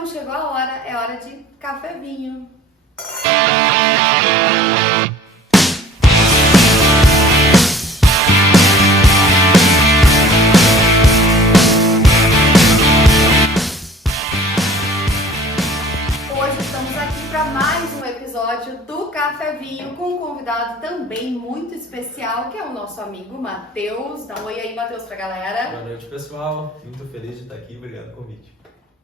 Então chegou a hora, é hora de café vinho. Hoje estamos aqui para mais um episódio do Café Vinho com um convidado também muito especial, que é o nosso amigo Matheus. Dá um oi aí, Matheus, pra galera. Boa noite, pessoal. Muito feliz de estar aqui. Obrigado pelo convite.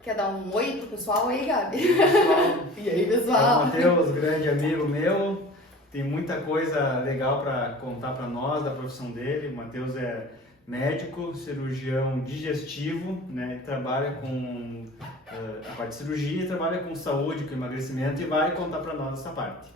Quer dar um oi pro pessoal aí, Gabi? E aí, pessoal? E aí, pessoal? O Matheus, grande amigo meu, tem muita coisa legal para contar para nós da profissão dele. O Matheus é médico, cirurgião digestivo, né? Ele trabalha com a parte de cirurgia, trabalha com saúde, com emagrecimento e vai contar para nós essa parte.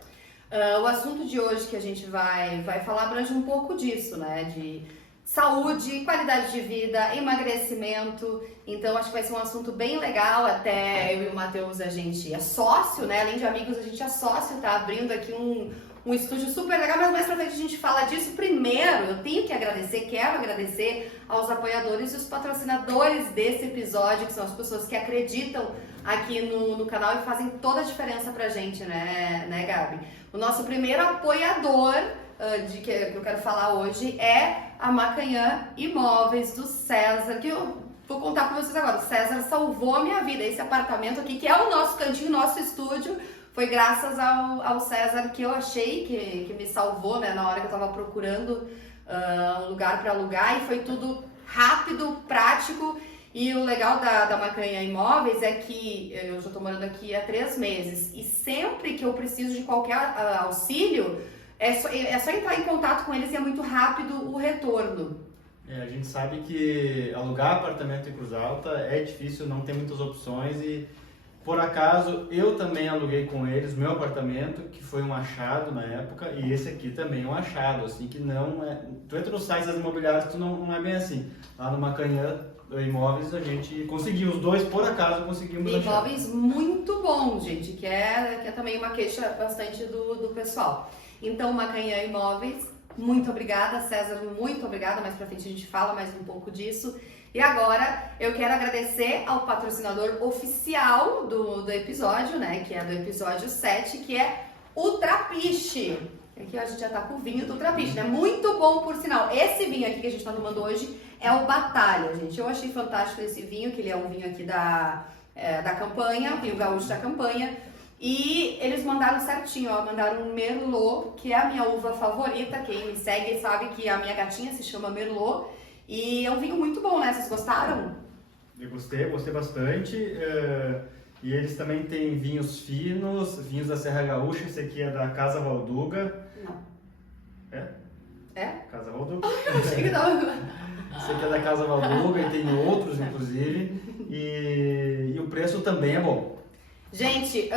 O assunto de hoje que a gente vai falar abrange um pouco disso, né? De saúde, qualidade de vida, emagrecimento. Então acho que vai ser um assunto bem legal. Até eu e o Matheus, a gente é sócio, né? Além de amigos, a gente é sócio, tá abrindo aqui um estúdio super legal, mas mais pra frente a gente fala disso. Primeiro, eu tenho que quero agradecer aos apoiadores e os patrocinadores desse episódio, que são as pessoas que acreditam aqui no canal e fazem toda a diferença pra gente, né, Gabi? O nosso primeiro apoiador que eu quero falar hoje é a Macanhã Imóveis do César, que eu vou contar pra vocês agora. O César salvou a minha vida. Esse apartamento aqui, que é o nosso cantinho, nosso estúdio, foi graças ao César que eu achei que me salvou, né, na hora que eu tava procurando um lugar para alugar, e foi tudo rápido, prático. E o legal da Macanhã Imóveis é que eu já tô morando aqui há 3 meses e sempre que eu preciso de qualquer auxílio, é só entrar em contato com eles e é muito rápido o retorno. A gente sabe que alugar apartamento em Cruz Alta é difícil, não tem muitas opções e por acaso eu também aluguei com eles meu apartamento, que foi um achado na época, e esse aqui também é um achado, assim, que não é... Tu entra nos sites das imobiliárias, tu não é bem assim. Lá no Macanhã Imóveis a gente conseguiu, os dois por acaso conseguimos achar. Imóveis muito bom, gente, que é também uma queixa bastante do pessoal. Então, Macanhã Imóveis, muito obrigada. César, muito obrigada. Mais pra frente a gente fala mais um pouco disso. E agora eu quero agradecer ao patrocinador oficial do episódio, né? Que é do episódio 7, que é o Trapiche. Aqui a gente já tá com o vinho do Trapiche, né? Muito bom, por sinal. Esse vinho aqui que a gente tá tomando hoje é o Batalha, gente. Eu achei fantástico esse vinho, que ele é um vinho aqui da campanha, vinho gaúcho da campanha. E eles mandaram certinho, ó, mandaram um Merlot, que é a minha uva favorita. Quem me segue sabe que a minha gatinha se chama Merlot. E é um vinho muito bom, né? Vocês gostaram? Eu gostei bastante. E eles também têm vinhos finos, vinhos da Serra Gaúcha. Esse aqui é da Casa Valduga. Não. É? Casa Valduga. Eu achei que tava... Esse aqui é da Casa Valduga e tem outros, inclusive. E o preço também é bom. Gente,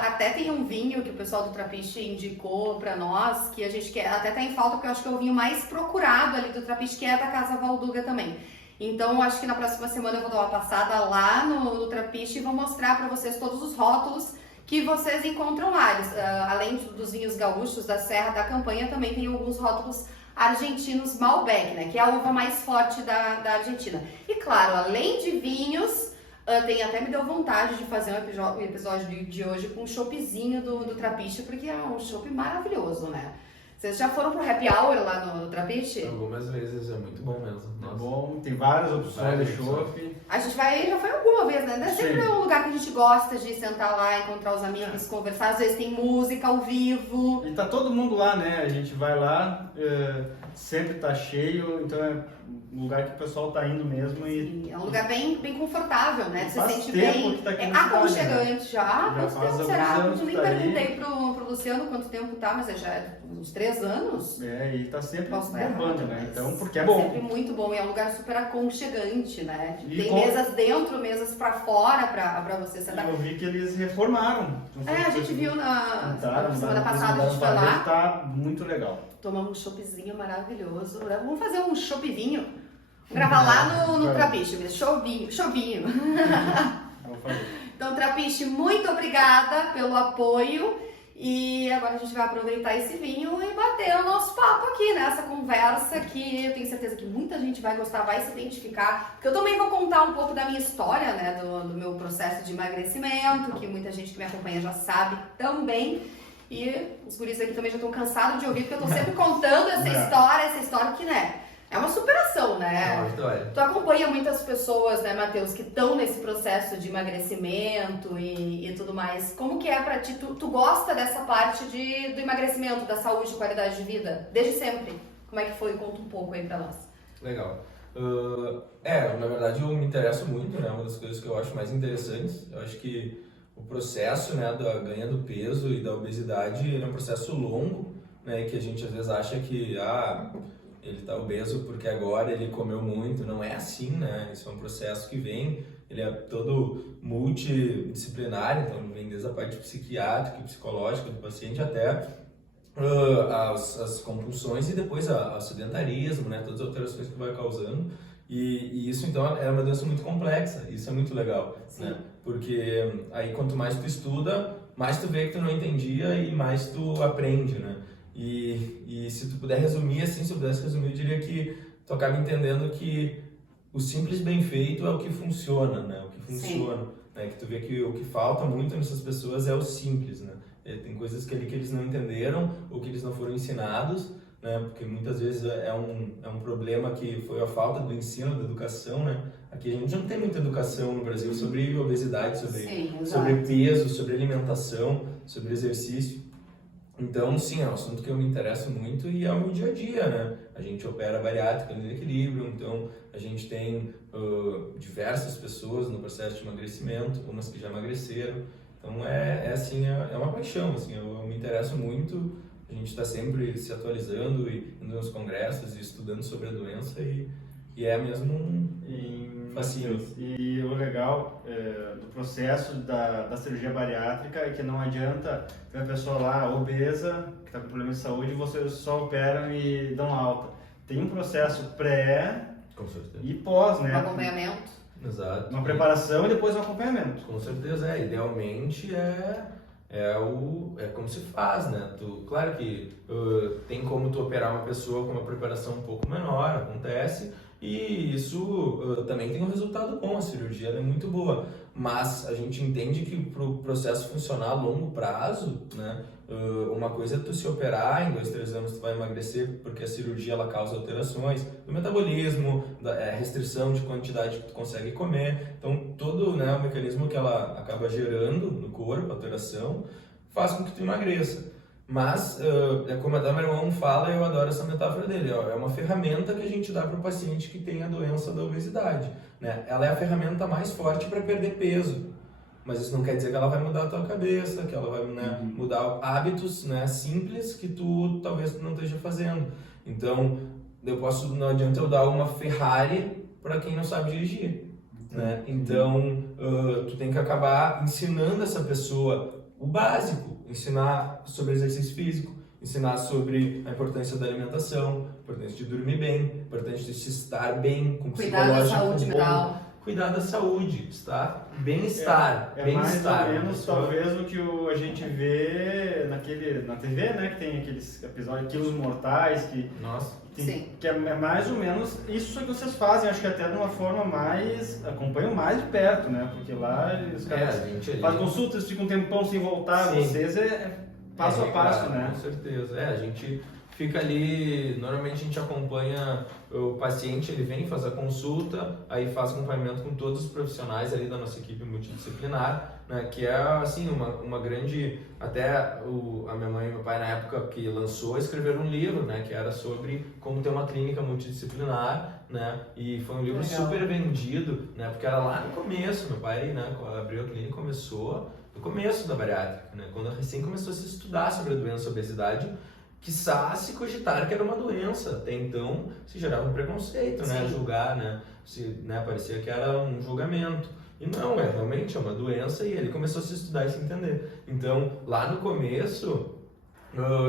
até tem um vinho que o pessoal do Trapiche indicou pra nós, que a gente quer, até tá em falta, porque eu acho que é o vinho mais procurado ali do Trapiche, que é da Casa Valduga também. Então, eu acho que na próxima semana eu vou dar uma passada lá no Trapiche e vou mostrar pra vocês todos os rótulos que vocês encontram lá. Além dos vinhos gaúchos da Serra da Campanha, também tem alguns rótulos argentinos Malbec, né, que é a uva mais forte da Argentina. E claro, além de vinhos, até me deu vontade de fazer um episódio de hoje com um choppzinho do Trapiche, porque é um chopp maravilhoso, né? Vocês já foram pro happy hour lá no Trapiche? Algumas vezes, é muito bom mesmo. É bom, tem várias opções de chopp. A gente já foi alguma vez, né? É sempre Sim. um lugar que a gente gosta de sentar lá, encontrar os amigos, conversar. Às vezes tem música ao vivo. E tá todo mundo lá, né? A gente vai lá, sempre tá cheio, então é um lugar que o pessoal tá indo mesmo e... Sim, é um lugar bem contável, né? Você Faz sente tempo bem. que tá aqui É na cidade, aconchegante né? já. Quanto faz tempo alguns será? anos Eu nem que tá aí. perguntei pro Luciano quanto tempo tá, mas já é uns 3 anos. E tá sempre Posso estar bombando, errado, né? mas Então, porque é bom. Sempre muito bom, e é um lugar super aconchegante, né? E Tem mesas dentro, mesas pra fora pra você sentar. Eu vi que eles reformaram. A gente viu na semana passada, a gente foi parede, lá, tá muito legal. tomamos um choppzinho maravilhoso. Vamos fazer um choppvinho. Gravar lá no Trapiche mesmo, chovinho. Vou fazer. Então, Trapiche, muito obrigada pelo apoio. E agora a gente vai aproveitar esse vinho e bater o nosso papo aqui, né? Essa conversa que eu tenho certeza que muita gente vai gostar, vai se identificar. Porque eu também vou contar um pouco da minha história, né? Do meu processo processo de emagrecimento, que muita gente que me acompanha já sabe também. E os guris aqui também já estão cansados de ouvir, porque eu tô sempre contando essa história que, né, é uma superação, né? Tu acompanha muitas pessoas, né, Matheus, que estão nesse processo de emagrecimento e tudo mais. Como que é pra ti? Tu gosta dessa parte do emagrecimento, da saúde e qualidade de vida? Desde sempre. Como é que foi? Conta um pouco aí pra nós. Legal. Na verdade eu me interesso muito, né? Uma das coisas que eu acho mais interessantes, eu acho que o processo, né, da ganha do peso e da obesidade, ele é um processo longo, né, que a gente às vezes acha que ele está obeso porque agora ele comeu muito. Não é assim, né? Isso é um processo que vem, ele é todo multidisciplinar, então vem desde a parte psiquiátrica e psicológica do paciente até as compulsões e depois o sedentarismo, né? Todas as alterações que vai causando. E isso, então, é uma doença muito complexa. Isso é muito legal, né? Porque aí quanto mais tu estuda, mais tu vê que tu não entendia e mais tu aprende, né? E se tu puder resumir assim, se eu pudesse resumir, eu diria que tu acaba entendendo que o simples bem feito é o que funciona, né? O que funciona, né? Que tu vê que o que falta muito nessas pessoas é o simples, né? Tem coisas que eles não entenderam ou que eles não foram ensinados, né? Porque muitas vezes é um problema que foi a falta do ensino, da educação, né? Aqui a gente não tem muita educação no Brasil sobre obesidade, sobre peso, sobre alimentação, sobre exercício. Então, sim, é um assunto que eu me interesso muito e é o meu dia a dia, né? A gente opera bariátrica no equilíbrio, então a gente tem diversas pessoas no processo de emagrecimento, umas que já emagreceram. Então é uma paixão, assim, eu me interesso muito. A gente está sempre se atualizando e indo nos congressos e estudando sobre a doença e é mesmo um fascínio. E o legal do processo da cirurgia bariátrica é que não adianta ter uma pessoa lá obesa, que está com problema de saúde, e vocês só operam e dão alta. Tem um processo pré e pós, né? Um acompanhamento. Exato. Uma preparação e depois um acompanhamento. Com certeza, idealmente é como se faz, né? Claro que tem como tu operar uma pessoa com uma preparação um pouco menor, acontece, e isso também tem um resultado bom, a cirurgia ela é muito boa, mas a gente entende que para o processo funcionar a longo prazo, né? Uma coisa é tu se operar, em 2-3 anos tu vai emagrecer, porque a cirurgia ela causa alterações do metabolismo, restrição de quantidade que tu consegue comer, então todo, né, o mecanismo que ela acaba gerando no corpo, a alteração, faz com que tu emagreça. Mas, como a Damerman fala, eu adoro essa metáfora dele, é uma ferramenta que a gente dá para o paciente que tem a doença da obesidade, né? Ela é a ferramenta mais forte para perder peso. Mas isso não quer dizer que ela vai mudar a tua cabeça, que ela vai, né, mudar hábitos, né, simples que tu talvez não esteja fazendo. Então, não adianta eu dar uma Ferrari para quem não sabe dirigir, né? Então, tu tem que acabar ensinando essa pessoa o básico, ensinar sobre exercício físico, ensinar sobre a importância da alimentação, a importância de dormir bem, a importância de se estar bem, com cuidar da saúde bom, mental. Cuidar da saúde, estar bem-estar. Mais ou menos talvez o que a gente vê na TV, né, que tem aqueles episódios Quilos Mortais, que é mais ou menos isso que vocês fazem, acho que até de uma forma acompanham mais de perto, né, porque lá os caras fazem consultas, ficam um tempão sem voltar, vocês passo a passo, né? Com certeza, a gente fica ali, normalmente a gente acompanha o paciente, ele vem, faz a consulta, aí faz acompanhamento com todos os profissionais ali da nossa equipe multidisciplinar, né, que é assim, uma grande, até a minha mãe e meu pai na época que lançou, escreveram um livro, né, que era sobre como ter uma clínica multidisciplinar, né, e foi um livro super vendido, né, porque era lá no começo, meu pai, né, quando abriu a clínica, começou no começo da bariátrica, né, quando recém começou a se estudar sobre a doença, a obesidade, quiçá se cogitar que era uma doença. Até então se gerava um preconceito, né? Julgar, né? Parecia que era um julgamento. E não, realmente é uma doença, e ele começou a se estudar e se entender. Então, lá no começo,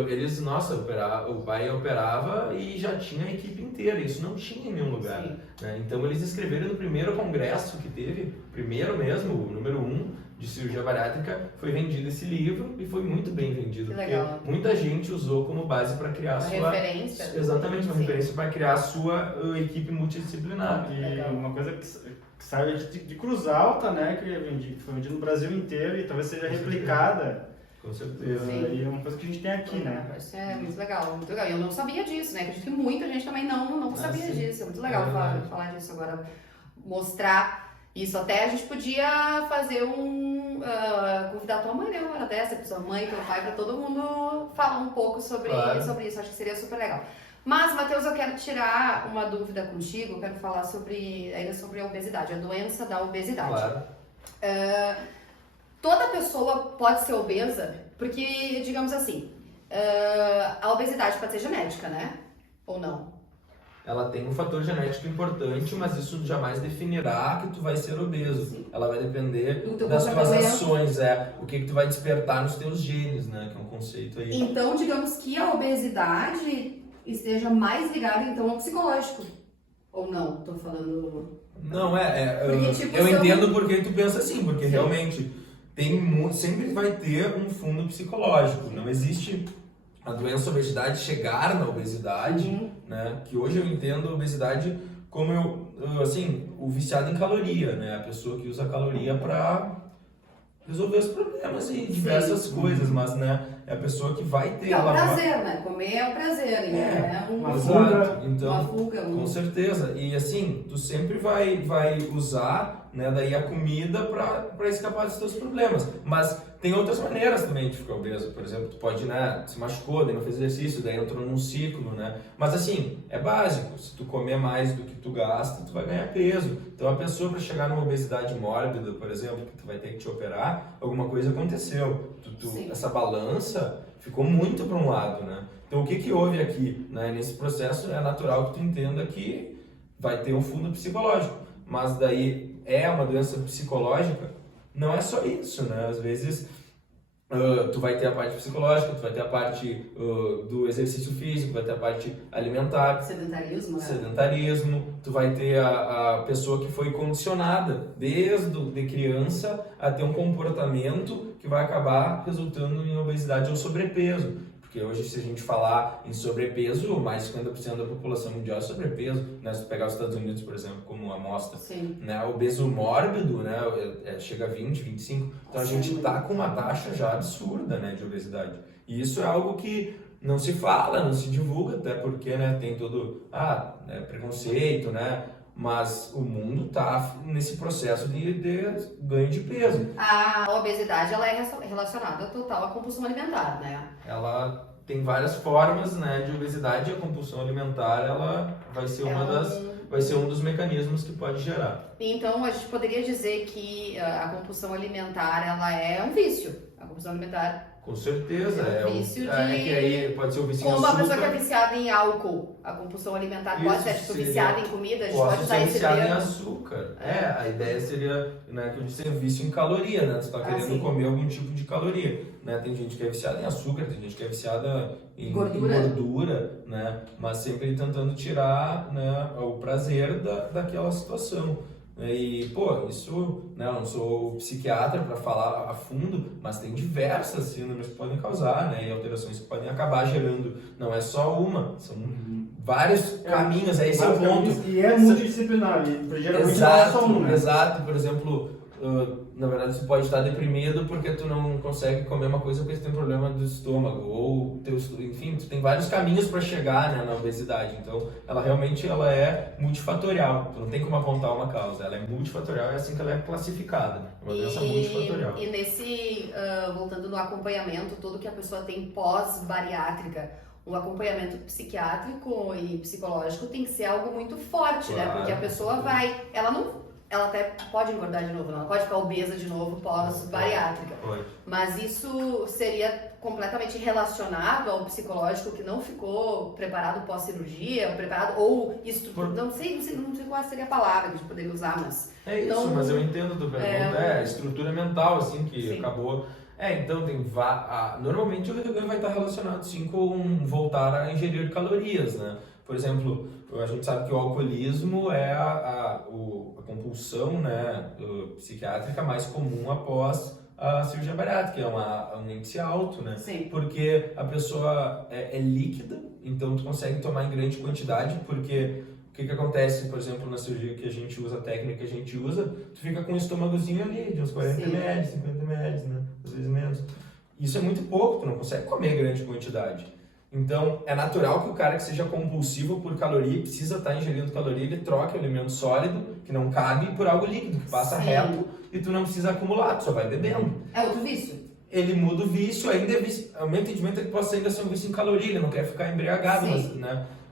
Eles, nossa, o pai operava e já tinha a equipe inteira, isso não tinha em nenhum lugar, né? Então eles escreveram no primeiro congresso que teve, primeiro mesmo, o número 1 de cirurgia bariátrica, foi vendido esse livro e foi muito bem vendido, porque muita gente usou como base para criar a sua referência. Exatamente, uma referência para criar a sua equipe multidisciplinar. E uma coisa que saiu de Cruz Alta, né, que foi vendido no Brasil inteiro e talvez seja replicada. Com certeza. E é uma coisa que a gente tem aqui, né? Isso é muito legal, muito legal. E eu não sabia disso, né? Acredito que muita gente também não sabia disso. É muito legal falar disso agora, mostrar isso. Até a gente podia fazer convidar tua mãe, né? Uma hora dessa, tua mãe, teu pai, para todo mundo falar um pouco sobre isso. Acho que seria super legal. Mas, Matheus, eu quero tirar uma dúvida contigo. Eu quero falar ainda sobre a obesidade, a doença da obesidade. Claro. Toda pessoa pode ser obesa, porque, digamos assim, a obesidade pode ser genética, né? Ou não? Ela tem um fator genético importante, mas isso jamais definirá que tu vai ser obeso. Sim. Ela vai depender das tuas ações, o que tu vai despertar nos teus genes, né? Que é um conceito aí. Então, digamos que a obesidade esteja mais ligada, então, ao psicológico. Ou não? Tô falando... Não, porque, tipo, eu entendo porque tu pensa assim, porque realmente sempre vai ter um fundo psicológico. Não existe a doença obesidade chegar na obesidade, né? Que hoje eu entendo a obesidade como o viciado em caloria, né? A pessoa que usa a caloria para resolver os problemas e diversas coisas, mas, né? É a pessoa que vai ter... É o prazer, né? Comer é o prazer, né? Uma fuga. Então, uma fuga. Com certeza. E assim, tu sempre vai usar, né, daí a comida para escapar dos teus problemas. Mas tem outras maneiras também de ficar obeso. Por exemplo, tu pode, né, se machucou, daí não fez exercício, daí entrou num ciclo, né? Mas assim, é básico. Se tu comer mais do que tu gasta, tu vai ganhar peso. Então a pessoa para chegar numa obesidade mórbida, por exemplo, que tu vai ter que te operar, alguma coisa aconteceu. Essa balança ficou muito para um lado, né? Então o que houve aqui, né? Nesse processo é natural que tu entenda que vai ter um fundo psicológico. Mas daí é uma doença psicológica, não é só isso, né? Às vezes tu vai ter a parte psicológica, tu vai ter a parte do exercício físico, vai ter a parte alimentar. Sedentarismo, né? Sedentarismo. Tu vai ter a pessoa que foi condicionada de criança a ter um comportamento que vai acabar resultando em obesidade ou sobrepeso. Porque hoje, se a gente falar em sobrepeso, mais de 50% da população mundial é sobrepeso, né? Se pegar os Estados Unidos, por exemplo, como amostra, né? Obeso mórbido, né? Chega a 20, 25. Então a gente está com uma taxa já absurda, né, de obesidade. E isso é algo que não se fala, não se divulga, até porque, né, tem todo preconceito, né? Mas o mundo está nesse processo de ganho de peso. A obesidade ela é relacionada total à compulsão alimentar, né? Ela tem várias formas, né, de obesidade, e a compulsão alimentar ela vai ser vai ser um dos mecanismos que pode gerar. Então a gente poderia dizer que a compulsão alimentar ela é um vício. A compulsão alimentar com certeza. É um vício que aí pode ser o vício em como açúcar. uma pessoa que é viciada em álcool, a compulsão alimentar pode ser tipo, viciada em comida, a gente pode usar esse viciado em termo. açúcar. A ideia seria, né, que eu disse, vício em caloria, né? Você está querendo comer algum tipo de caloria, né? Tem gente que é viciada em açúcar, tem gente que é viciada em gordura, né? Mas sempre tentando tirar, né, o prazer daquela situação. E, isso, né, eu não sou psiquiatra para falar a fundo, mas tem diversas síndromes que podem causar, né, e alterações que podem acabar gerando, não é só uma, são vários caminhos, esse é o ponto. E é multidisciplinar, geralmente não é só um, né? Exato, por exemplo, na verdade você pode estar deprimido porque tu não consegue comer uma coisa porque tu tem problema do estômago, ou enfim, tu tem vários caminhos para chegar, né, na obesidade. Então ela realmente é multifatorial, tu não tem como apontar uma causa, ela é multifatorial, é assim que ela é classificada, é uma doença multifatorial. E nesse, voltando no acompanhamento, tudo que a pessoa tem pós-bariátrica, o acompanhamento psiquiátrico e psicológico tem que ser algo muito forte, né? Porque a pessoa ela ela até pode engordar de novo, ela pode ficar obesa de novo pós-bariátrica. Pode. Mas isso seria completamente relacionado ao psicológico que não ficou preparado pós-cirurgia, preparado ou não sei qual seria a palavra que a gente poderia usar, mas... É isso, não, mas eu entendo do pergunta, a estrutura mental, assim, que sim. acabou... Então tem normalmente o reganho vai estar relacionado, sim, com voltar a ingerir calorias, né? Por exemplo, a gente sabe que o alcoolismo é a compulsão, né, psiquiátrica mais comum após a cirurgia bariátrica, que é um índice alto, né? Sim. Porque a pessoa é líquida, então tu consegue tomar em grande quantidade, porque o que acontece, por exemplo, na cirurgia que a gente usa, a técnica que a gente usa, tu fica com o estômagozinho ali, de uns 40 ml, 50 ml, né? Às vezes menos. Isso é muito pouco, tu não consegue comer grande quantidade. Então, é natural que o cara que seja compulsivo por caloria, precisa estar ingerindo caloria, ele troque o alimento sólido, que não cabe, por algo líquido, que passa reto e tu não precisa acumular, tu só vai bebendo. É outro vício. Ele muda o vício, ainda é vício. O meu entendimento é que possa ainda ser um vício em caloria, ele não quer ficar embriagado,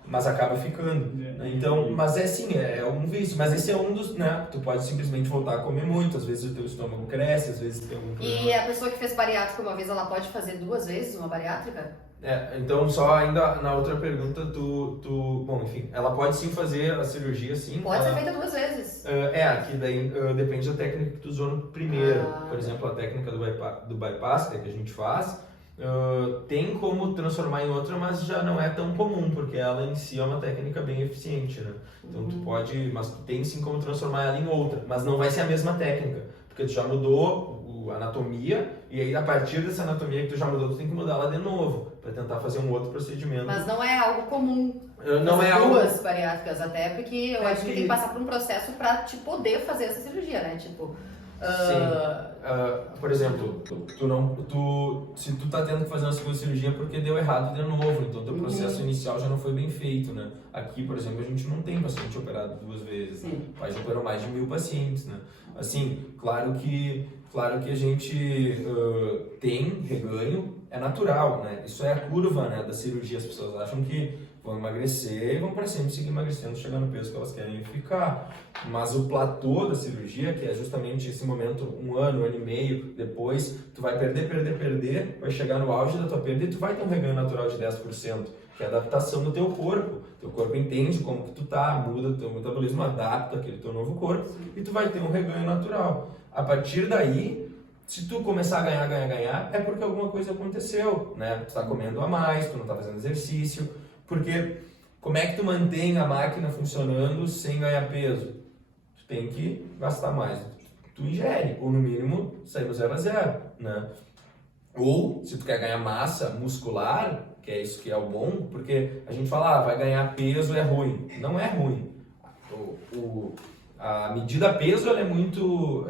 mas acaba ficando. Então, mas é assim, é um vício. Mas esse é um dos, né? Tu pode simplesmente voltar a comer muito, às vezes o teu estômago cresce, às vezes tem algum problema. E a pessoa que fez bariátrica uma vez, ela pode fazer 2 vezes uma bariátrica? Então só ainda na outra pergunta, bom, enfim, ela pode sim fazer a cirurgia, sim. Pode ser feita 2 vezes. Aqui daí depende da técnica que tu usou no primeiro. Por exemplo, a técnica do bypass, que a gente faz, tem como transformar em outra, mas já não é tão comum, porque ela em si é uma técnica bem eficiente, né? Então tu pode, mas tu tem sim como transformar ela em outra, mas não vai ser a mesma técnica, porque tu já mudou a anatomia, e aí a partir dessa anatomia que tu já mudou, tu tem que mudar ela de novo, para tentar fazer um outro procedimento. Mas não é algo comum. Não é algo... 2 bariátricas, até porque eu acho que tem que passar por um processo para te poder fazer essa cirurgia, né? Tipo... Por exemplo, se tu tá tendo que fazer uma segunda cirurgia porque deu errado de novo, então teu processo inicial já não foi bem feito, né? Aqui, por exemplo, a gente não tem paciente operado 2 vezes, né? O pai já operou mais de 1000 pacientes, né? Assim, claro que a gente tem reganho, é natural, né? Isso é a curva, né, da cirurgia. As pessoas acham que vão emagrecer e vão para sempre seguir emagrecendo, chegar no peso que elas querem ficar. Mas o platô da cirurgia, que é justamente esse momento, 1 ano, 1 ano e meio depois, tu vai perder, vai chegar no auge da tua perda e tu vai ter um reganho natural de 10%, que é a adaptação do teu corpo. Teu corpo entende como que tu tá, muda, teu metabolismo adapta aquele teu novo corpo e tu vai ter um reganho natural. A partir daí, se tu começar a ganhar, é porque alguma coisa aconteceu, né? Tu tá comendo a mais, tu não tá fazendo exercício, porque como é que tu mantém a máquina funcionando sem ganhar peso? Tu tem que gastar mais. Tu ingere, ou no mínimo, sair no 0 a 0, né? Ou, se tu quer ganhar massa muscular, que é isso que é o bom, porque a gente fala, vai ganhar peso é ruim. Não é ruim. A medida peso ela é muito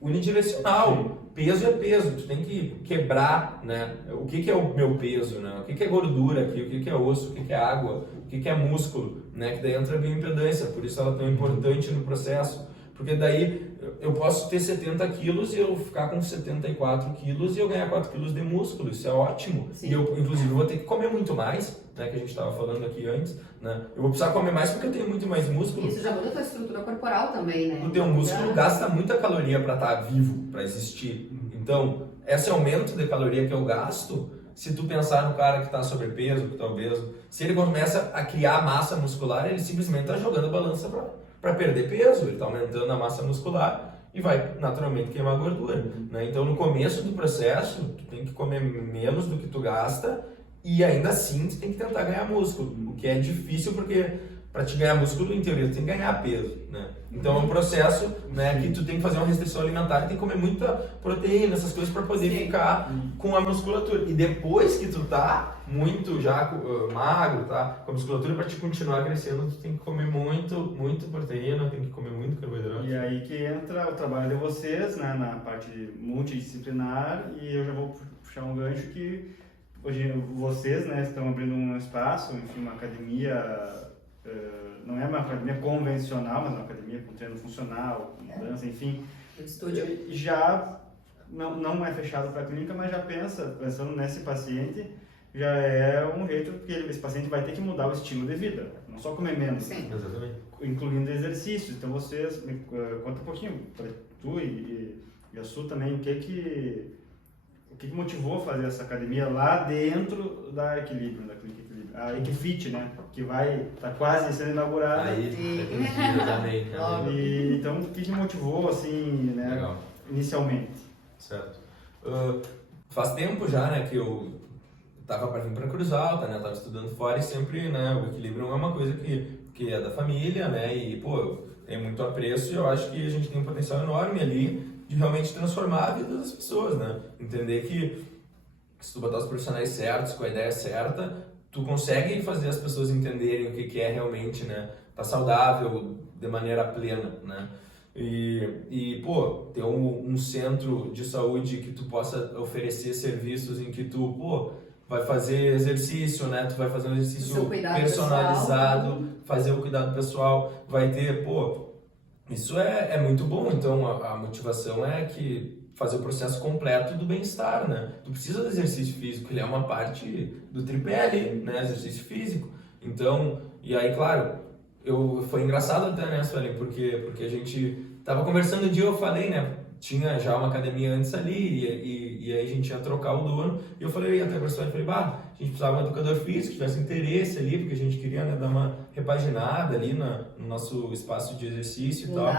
unidirecional. Peso é peso, tu tem que quebrar, né? O que é o meu peso, né? O que é gordura aqui, o que é osso, o que é água, o que é músculo, né? Que daí entra a bioimpedância, por isso ela é tão importante no processo. Porque daí eu posso ter 70 quilos e eu ficar com 74 quilos e eu ganhar 4 quilos de músculo, isso é ótimo. Sim. E eu, inclusive, vou ter que comer muito mais, né, que a gente estava falando aqui antes, né? Eu vou precisar comer mais porque eu tenho muito mais músculo. Isso já muda a tua estrutura corporal também, né? O teu músculo gasta muita caloria para estar vivo, para existir. Então, esse aumento de caloria que eu gasto, se tu pensar no cara que está sobrepeso, que está obeso, se ele começa a criar massa muscular, ele simplesmente está jogando a balança para perder peso, ele está aumentando a massa muscular e vai naturalmente queimar gordura, né? Então, no começo do processo, tu tem que comer menos do que tu gasta e ainda assim tu tem que tentar ganhar músculo, o que é difícil porque para te ganhar músculo, em teoria, tu tem que ganhar peso, né? Então, é um processo, né, que tu tem que fazer uma restrição alimentar, tem que comer muita proteína, essas coisas para poder ficar com a musculatura. E depois que tu tá muito já magro, tá, com a musculatura, para te continuar crescendo, tu tem que comer muito proteína, tem que comer muito carboidrato. E aí que entra o trabalho de vocês, né, na parte multidisciplinar, e eu já vou puxar um gancho que hoje vocês, né, estão abrindo um espaço, enfim, uma academia. Não é uma academia convencional, mas uma academia com treino funcional, com dança, enfim. Estúdio. Já não é fechado para a clínica, mas já pensando nesse paciente, já é um jeito que esse paciente vai ter que mudar o estilo de vida, não só comer menos. Sim. Exatamente. incluindo exercícios. Então vocês, conta um pouquinho, para tu e a Su também, o que motivou a fazer essa academia lá dentro da Equilíbrio, da Clínica Equilíbrio. A Equifit, né, que tá quase sendo inaugurada. Aí, também. E, então, o que motivou, assim, né, Legal. inicialmente? Certo. Faz tempo já, né, que eu tava para vir para Cruz Alta, né, tava estudando fora e sempre, né, o equilíbrio é uma coisa que é da família, né, e, pô, tem muito apreço e eu acho que a gente tem um potencial enorme ali de realmente transformar a vida das pessoas, né, entender que se tu botar os profissionais certos, com a ideia certa, tu consegue fazer as pessoas entenderem o que é realmente, né, tá saudável de maneira plena, né. E pô, ter um centro de saúde que tu possa oferecer serviços em que tu, pô, vai fazer exercício, né? Tu vai fazer um exercício personalizado, pessoal. Fazer o cuidado pessoal, vai ter, pô, isso é muito bom. Então a motivação é que fazer o processo completo do bem-estar, né? Tu precisa do exercício físico, ele é uma parte do tripé ali, né? Exercício físico. Então, e aí, claro, foi engraçado até, né, Suelen, porque a gente tava conversando um dia, eu falei, né, tinha já uma academia antes ali, e aí a gente ia trocar o dono, e eu falei até pra Suelen, falei, a gente precisava de um educador físico, que tivesse interesse ali, porque a gente queria, né, dar uma repaginada ali no nosso espaço de exercício e tal.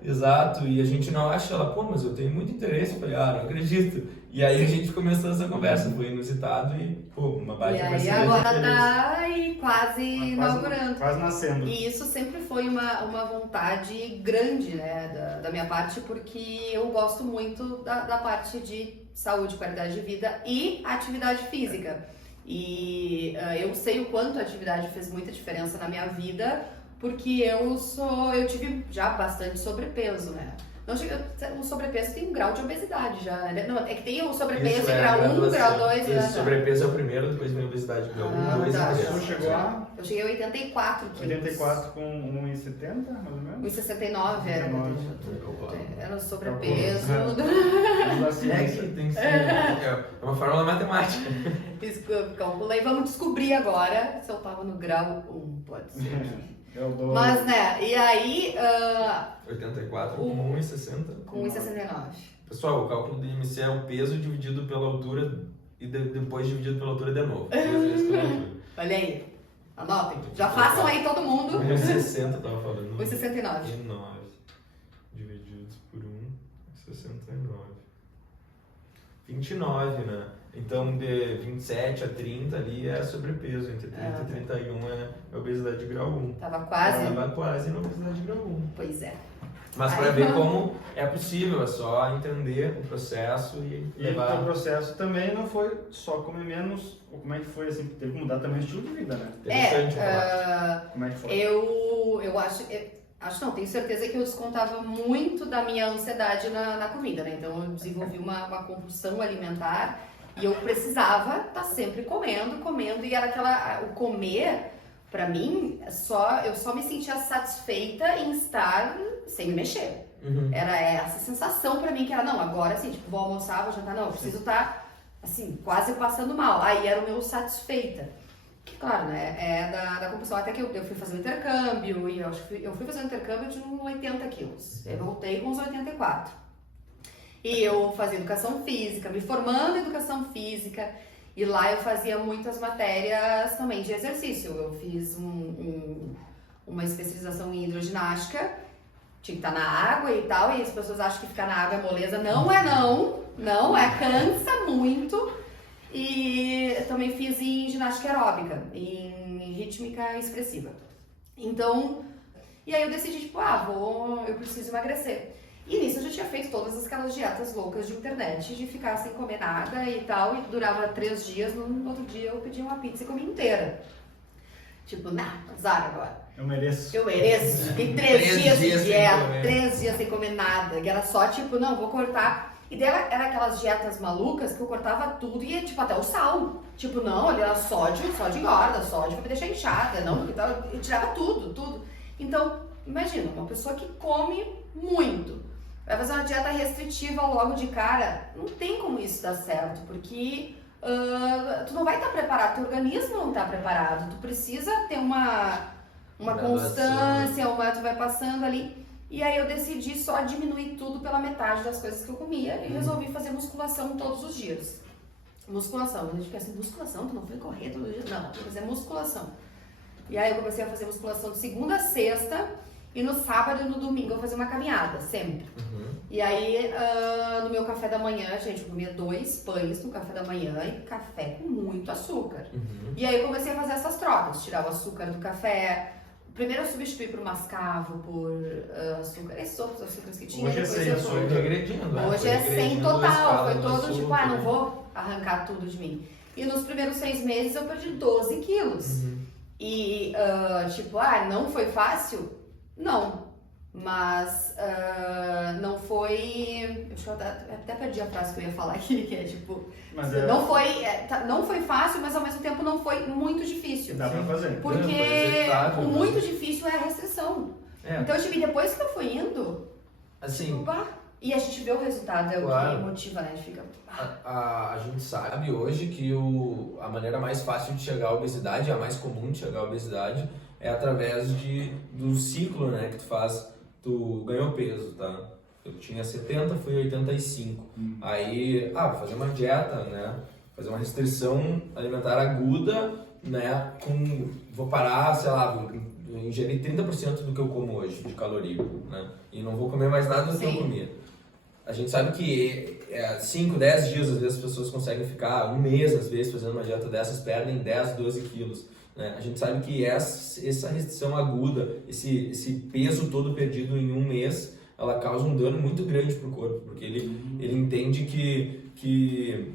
Exato, e a gente não acha, ela, pô, mas eu tenho muito interesse, eu falei, não acredito. E aí a gente começou essa conversa, foi inusitado e, pô, uma baita parceria. E aí agora tá aí quase inaugurando. Quase nascendo. E isso sempre foi uma vontade grande, né, da minha parte, porque eu gosto muito da parte de saúde, qualidade de vida e atividade física. E eu sei o quanto a atividade fez muita diferença na minha vida, porque eu tive já bastante sobrepeso, né? O sobrepeso tem um grau de obesidade já, né? Não, é que tem o sobrepeso grau 1, grau 2... Esse sobrepeso é o primeiro, depois vem a obesidade grau 1, 2 e 3. Você chegou a... Eu cheguei a 84 quilos. 84 com 1,70 mais ou menos? 1,69 era sobrepeso. É que tem que ser... É uma fórmula matemática. Calculei, vamos descobrir agora se eu tava no grau 1, pode ser. Mas, né, e aí... 84 com 1,60. Com 1,69. Pessoal, o cálculo do IMC é o peso dividido pela altura e depois dividido pela altura de novo. Olha aí, anotem. Já façam aí todo mundo. 1,60 eu tava falando. 1,69. 9 divididos por 1,69. 29, né? Então, de 27 a 30 ali é sobrepeso, entre 30 e 31 é obesidade de grau 1. Tava quase na obesidade de grau 1. Pois é. Mas para ver como é possível, é só entender o processo e levar... E o processo também não foi só comer menos, ou como é que foi, assim, teve que mudar também o estilo de vida, né? Interessante como é que foi? Eu acho não, tenho certeza que eu descontava muito da minha ansiedade na comida, né? Então eu desenvolvi uma compulsão alimentar e eu precisava estar sempre comendo, e era o comer, pra mim, eu só me sentia satisfeita em estar sem me mexer. Uhum. Era essa sensação pra mim que era, não, agora assim, tipo, vou almoçar, vou jantar, não, eu preciso estar, assim, quase passando mal. Aí era o meu satisfeita. Que, claro, né, é da compulsão. Até que eu fui fazer um intercâmbio, e eu fui fazer um intercâmbio de 80 quilos. Eu voltei com uns 84. E eu fazia educação física, me formando em educação física, e lá eu fazia muitas matérias também de exercício. Eu fiz uma especialização em hidroginástica, tinha que estar na água e tal, e as pessoas acham que ficar na água é moleza. Não é, cansa muito. E eu também fiz em ginástica aeróbica, em rítmica expressiva. Então, e aí eu decidi, tipo, eu preciso emagrecer. E nisso eu já tinha feito todas aquelas dietas loucas de internet, de ficar sem comer nada e tal, e durava 3 dias, no outro dia eu pedi uma pizza e comi inteira. Tipo, azar agora. Eu mereço. Fiquei 3 dias de dieta, 3 dias sem comer nada, e era só tipo, não, vou cortar. E daí era aquelas dietas malucas que eu cortava tudo e tipo até o sal. Tipo, não, ali era sódio engorda, sódio vai me deixar inchada, não, eu tirava tudo. Então, imagina, uma pessoa que come muito, vai fazer uma dieta restritiva logo de cara, não tem como isso dar certo, porque tu não vai estar preparado, teu organismo não está preparado, tu precisa ter uma Graduação. constância, tu vai passando ali. E aí eu decidi só diminuir tudo pela metade das coisas que eu comia e resolvi fazer musculação todos os dias. Musculação, a gente fica assim, musculação? Tu não foi correr todo dia? Não, vou fazer musculação. E aí eu comecei a fazer musculação de segunda a sexta e no sábado e no domingo eu fazia uma caminhada, sempre. E aí no meu café da manhã, gente, eu comia 2 pães no café da manhã e café com muito açúcar. E aí eu comecei a fazer essas trocas, tirar o açúcar do café. Primeiro eu substituí por mascavo, por açúcar, esses outros açúcares que tinha. Hoje é depois sem eu açúcar. fui- regredindo. Hoje é 100 total, foi todo tipo, açúcar. não vou arrancar tudo de mim. E nos primeiros 6 meses eu perdi 12 quilos. E não foi fácil? Não. Mas não foi. Eu até perdi a frase que eu ia falar aqui, que é tipo. Mas Não foi fácil, mas ao mesmo tempo não foi muito difícil. dá pra fazer. Porque Foi executável, o né? muito difícil é a restrição. Então eu tive, depois que eu fui indo, Assim, e a gente vê o resultado, é Claro. o que motiva, né? A gente fica. a gente sabe hoje que a maneira mais fácil de chegar à obesidade, a mais comum de chegar à obesidade, é através do ciclo, né, que tu faz. Tu ganhou peso, tá? Eu tinha 70, fui 85. Aí, vou fazer uma dieta, né? Fazer uma restrição alimentar aguda, né? Vou parar, sei lá, vou ingerir 30% do que eu como hoje de caloria, né? E não vou comer mais nada do que eu Sim. comia. A gente sabe que 5, 10 dias, às vezes as pessoas conseguem ficar um mês, às vezes, fazendo uma dieta dessas, perdem 10, 12 quilos. Né? A gente sabe que essa restrição aguda, esse peso todo perdido em um mês, ela causa um dano muito grande para o corpo, porque ele entende que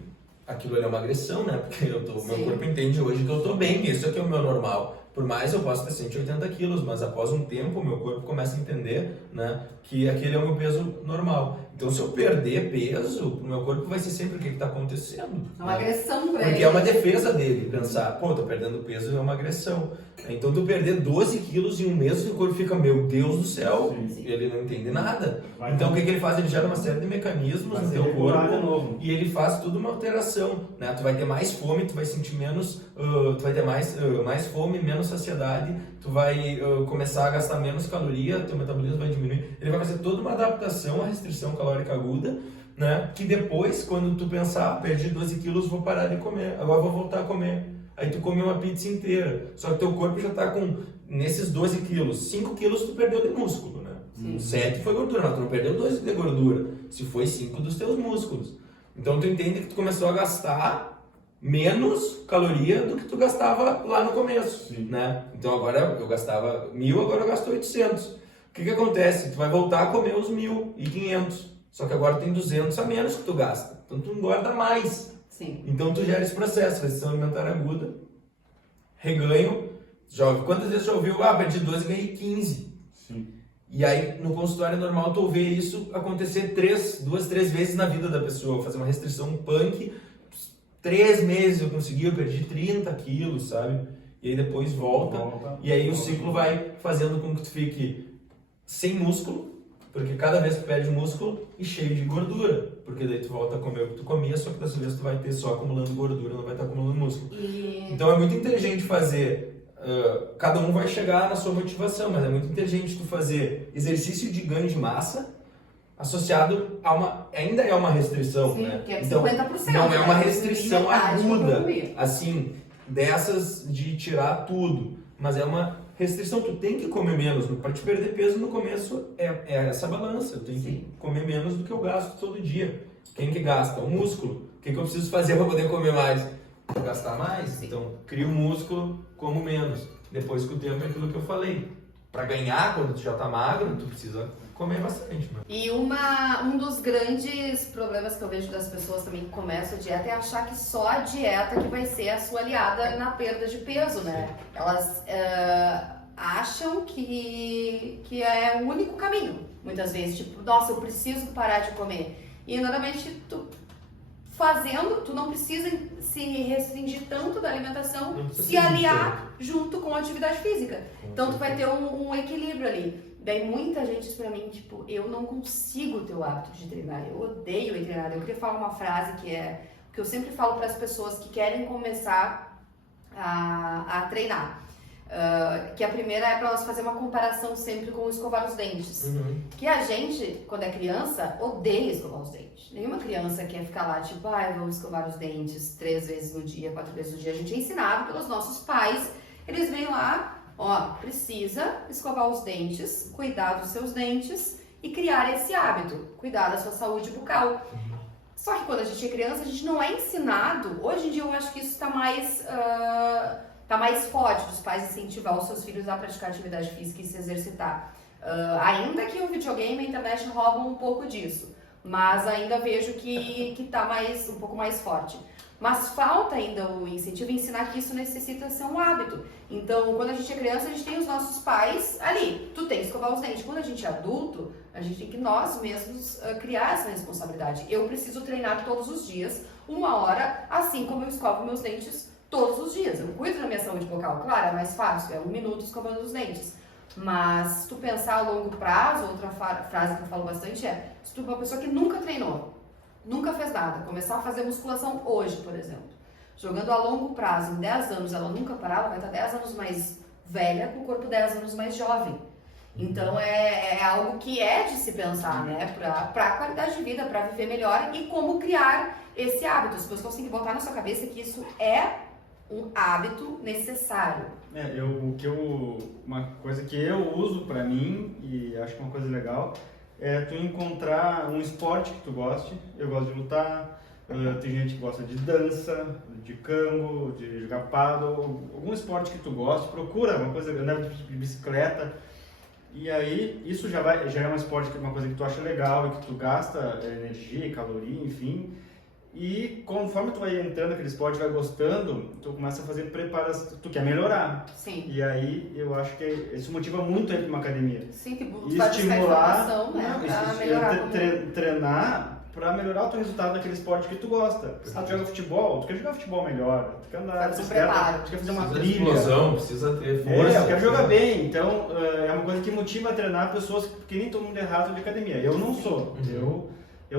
aquilo ali é uma agressão, né? Porque meu corpo entende hoje que eu estou bem, isso aqui é o meu normal. Por mais eu possa ter 180 quilos, mas após um tempo o meu corpo começa a entender, né, que aquele é o meu peso normal. Então se eu perder peso, o meu corpo vai ser sempre o que está acontecendo. É uma né? agressão pra ele. Porque é uma defesa dele, pensar, tô perdendo peso, é uma agressão. Então tu perder 12 quilos em um mês, o corpo fica, meu Deus do céu, Sim. ele não entende nada. Então o que ele faz? Ele gera uma série de mecanismos no teu regular de corpo novo. e ele faz tudo uma alteração, né? Tu vai ter mais fome, tu vai sentir menos, tu vai ter mais fome, menos saciedade, tu vai começar a gastar menos caloria, teu metabolismo vai diminuir. Ele vai fazer toda uma adaptação à restrição calórica aguda, né? Que depois, quando tu pensar, perdi 12 quilos, vou parar de comer, agora vou voltar a comer. Aí tu come uma pizza inteira, só que teu corpo já tá com, nesses 12 quilos, 5 quilos tu perdeu de músculo, né? 7 foi gordura, mas tu não perdeu 12 de gordura, se foi 5 dos teus músculos. Então tu entende que tu começou a gastar menos caloria do que tu gastava lá no começo, né? Então agora eu gastava 1.000, agora eu gasto 800. O que acontece? Tu vai voltar a comer os 1.500, só que agora tem 200 a menos que tu gasta, então tu engorda mais. Sim. Então tu gera esse processo, restrição alimentar aguda, reganho, quantas vezes já ouviu, perdi 12 e ganhei 15. Sim. E aí no consultório normal tu vê isso acontecer 2, 3 vezes na vida da pessoa, fazer uma restrição punk, 3 meses eu consegui, eu perdi 30 quilos, sabe? E aí depois volta. E aí o ciclo vai fazendo com que tu fique sem músculo, porque cada vez tu perde músculo e cheio de gordura, porque daí tu volta a comer o que tu comia, só que dessa vez tu vai ter só acumulando gordura, não vai estar acumulando músculo. Então é muito inteligente fazer, cada um vai chegar na sua motivação, mas é muito inteligente tu fazer exercício de ganho de massa associado a ainda é uma restrição, Sim, né? que é Então 50%, não é uma né? restrição Metade do aguda, comer. assim, dessas de tirar tudo, mas é uma restrição, tu tem que comer menos. Para te perder peso no começo é essa balança, eu tenho que comer menos do que eu gasto todo dia. Quem que gasta? O músculo. O que eu preciso fazer para poder comer mais? Gastar mais. Então, cria o músculo, como menos. Depois com o tempo é aquilo que eu falei. Para ganhar, quando tu já tá magro, tu precisa comer bastante. Né? E um dos grandes problemas que eu vejo das pessoas também que começam a dieta é achar que só a dieta que vai ser a sua aliada na perda de peso, né? Elas acham que é o único caminho, muitas vezes. Tipo, nossa, eu preciso parar de comer. E normalmente tu não precisa se restringir tanto da alimentação, se aliar junto com a atividade física. Então tu vai ter um equilíbrio ali. Daí muita gente diz pra mim, tipo, eu não consigo ter o hábito de treinar, eu odeio ir treinar. Eu queria falar uma frase que eu sempre falo para as pessoas que querem começar a treinar. Que a primeira é para elas fazer uma comparação sempre com escovar os dentes. Que a gente, quando é criança, odeia escovar os dentes. Nenhuma criança quer ficar lá, tipo, vamos escovar os dentes 3 vezes no dia, 4 vezes no dia. A gente é ensinado pelos nossos pais. Eles vêm lá, precisa escovar os dentes, cuidar dos seus dentes e criar esse hábito, cuidar da sua saúde bucal. Só que quando a gente é criança, a gente não é ensinado. Hoje em dia eu acho que isso está mais forte dos pais incentivar os seus filhos a praticar atividade física e se exercitar. Ainda que o videogame e a internet roubam um pouco disso, mas ainda vejo que está um pouco mais forte. Mas falta ainda o incentivo em ensinar que isso necessita ser um hábito. Então, quando a gente é criança, a gente tem os nossos pais ali. Tu tem que escovar os dentes. Quando a gente é adulto, a gente tem que nós mesmos criar essa responsabilidade. Eu preciso treinar todos os dias, 1 hora, assim como eu escovo meus dentes todos os dias. Eu cuido da minha saúde bucal. Claro, é mais fácil, é 1 minuto escovando os dentes. Mas se tu pensar a longo prazo, outra frase que eu falo bastante é: se tu é uma pessoa que nunca treinou, nunca fez nada, começar a fazer musculação hoje, por exemplo, jogando a longo prazo, em 10 anos ela nunca parar, ela vai estar 10 anos mais velha com o corpo 10 anos mais jovem. Então é algo que é de se pensar, né? Para a qualidade de vida, para viver melhor e como criar esse hábito. As pessoas têm que botar na sua cabeça que isso é um hábito necessário. Uma coisa que eu uso pra mim, e acho que é uma coisa legal, é tu encontrar um esporte que tu goste. Eu gosto de lutar, tem gente que gosta de dança, de cango, de jogar paddle, algum esporte que tu goste, procura uma coisa, andar de bicicleta. E aí, isso já é um esporte, uma coisa que tu acha legal e que tu gasta energia, caloria, enfim. E conforme tu vai entrando naquele esporte, vai gostando, tu começa a fazer preparação, tu quer melhorar. Sim. E aí, eu acho que isso motiva muito a ir para uma academia. Sim, tipo, E estimular, treinar para melhorar o teu resultado naquele esporte que tu gosta. Tu joga futebol, tu quer jogar futebol melhor, tu quer andar de bicicleta, tu quer fazer uma trilha. Explosão, precisa ter força. Eu quero jogar bem, então é uma coisa que motiva a treinar pessoas que nem todo mundo é rato de academia. Eu não sou,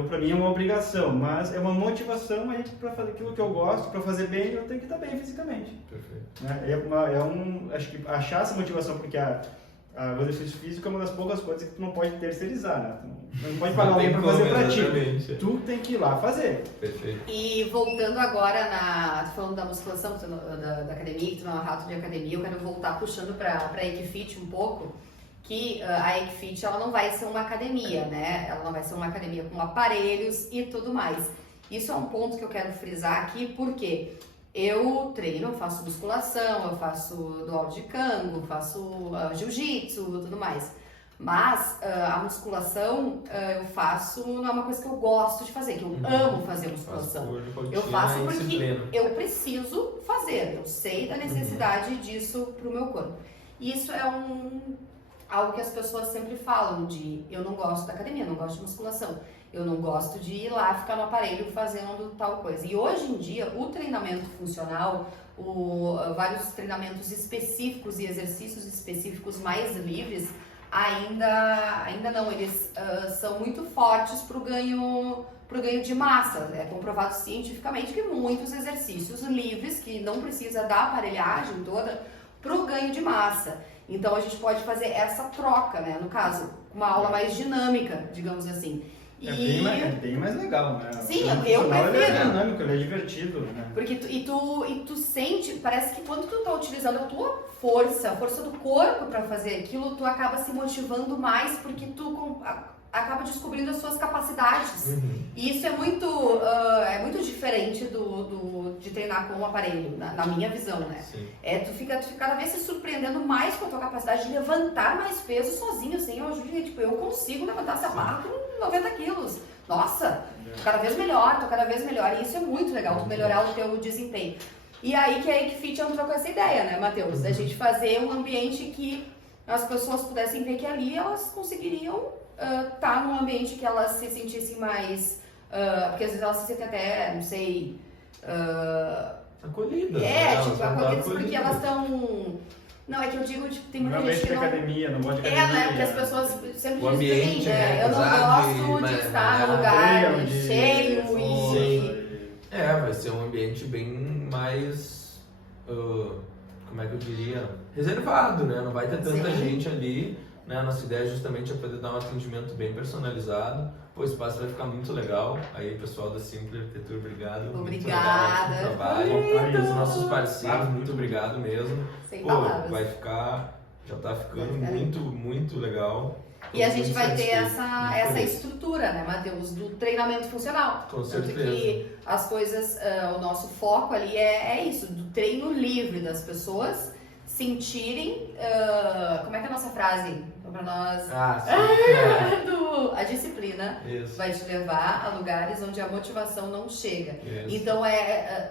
para mim é uma obrigação, mas é uma motivação aí para fazer aquilo que eu gosto, para fazer bem, eu tenho que estar bem fisicamente. Perfeito. Acho que achar essa motivação, porque o exercício físico é uma das poucas coisas que tu não pode terceirizar, né? Tu não pode pagar alguém para fazer para ti. Tu tem que ir lá fazer. Perfeito. E voltando agora falando da musculação, da academia, que tu não é um rato de academia, eu quero voltar puxando para a Equifit um pouco. Que a Equifit ela não vai ser uma academia, né? Ela não vai ser uma academia com aparelhos e tudo mais. Isso é um ponto que eu quero frisar aqui, porque eu treino, eu faço musculação, eu faço do aula de cango, faço jiu-jitsu e tudo mais. Mas a musculação eu faço, não é uma coisa que eu gosto de fazer, que eu amo fazer musculação. Eu faço porque eu preciso fazer, eu sei da necessidade disso pro meu corpo. E isso é algo que as pessoas sempre falam de: eu não gosto da academia, eu não gosto de musculação, eu não gosto de ir lá ficar no aparelho fazendo tal coisa. E hoje em dia o treinamento funcional, vários treinamentos específicos e exercícios específicos mais livres, ainda não, eles são muito fortes pro ganho de massa. É comprovado cientificamente que muitos exercícios livres, que não precisa da aparelhagem toda, pro ganho de massa. Então a gente pode fazer essa troca, né? No caso, uma aula mais dinâmica, digamos assim. É bem mais legal, né? Sim, eu prefiro. Ele é dinâmico, ele é divertido, né? Porque tu sente, parece que quando tu tá utilizando a tua força, a força do corpo para fazer aquilo, tu acaba se motivando mais, porque tu acaba descobrindo as suas capacidades. E isso é muito diferente de treinar com um aparelho, na minha visão, né? Sim. Tu fica cada vez se surpreendendo mais com a tua capacidade de levantar mais peso sozinho, sem a ajuda. Tipo, eu consigo levantar essa barra com 90 quilos. Nossa, tô cada vez melhor. E isso é muito legal, tu melhorar o teu desempenho. E aí que a Equifit entrou com essa ideia, né, Matheus? Da gente fazer um ambiente que as pessoas pudessem ver que ali elas conseguiriam tá num ambiente que elas se sentissem mais... porque às vezes elas se sentem até, não sei... acolhidas. Acolhidas porque elas estão... Não, é que eu digo, tipo, tem muita gente que não... academia, não gosta de academia. né? Porque as pessoas sempre o dizem, ambiente, eu não gosto de estar num lugar cheio e... Vai ser um ambiente bem mais... como como é que eu diria, reservado, né? Não vai ter tanta Sim. gente ali, né? A nossa ideia justamente é poder dar um atendimento bem personalizado. Pô, o espaço vai ficar muito legal. Aí, pessoal da Simples Arquitetura, obrigado. Obrigada. Muito legal o trabalho. Os nossos parceiros, muito obrigado mesmo. Sem Pô, palavras. vai ficar, já tá ficando Vai ficar muito, muito legal. E a Tô gente muito vai ter satisfeito, essa muito feliz. estrutura, né, Matheus, do treinamento funcional. Com Tanto certeza. que as coisas, o nosso foco ali é isso, do treino livre das pessoas sentirem, como é que é a nossa frase? Para nós, Ah, sim. a disciplina Isso. vai te levar a lugares onde a motivação não chega. Isso. Então, a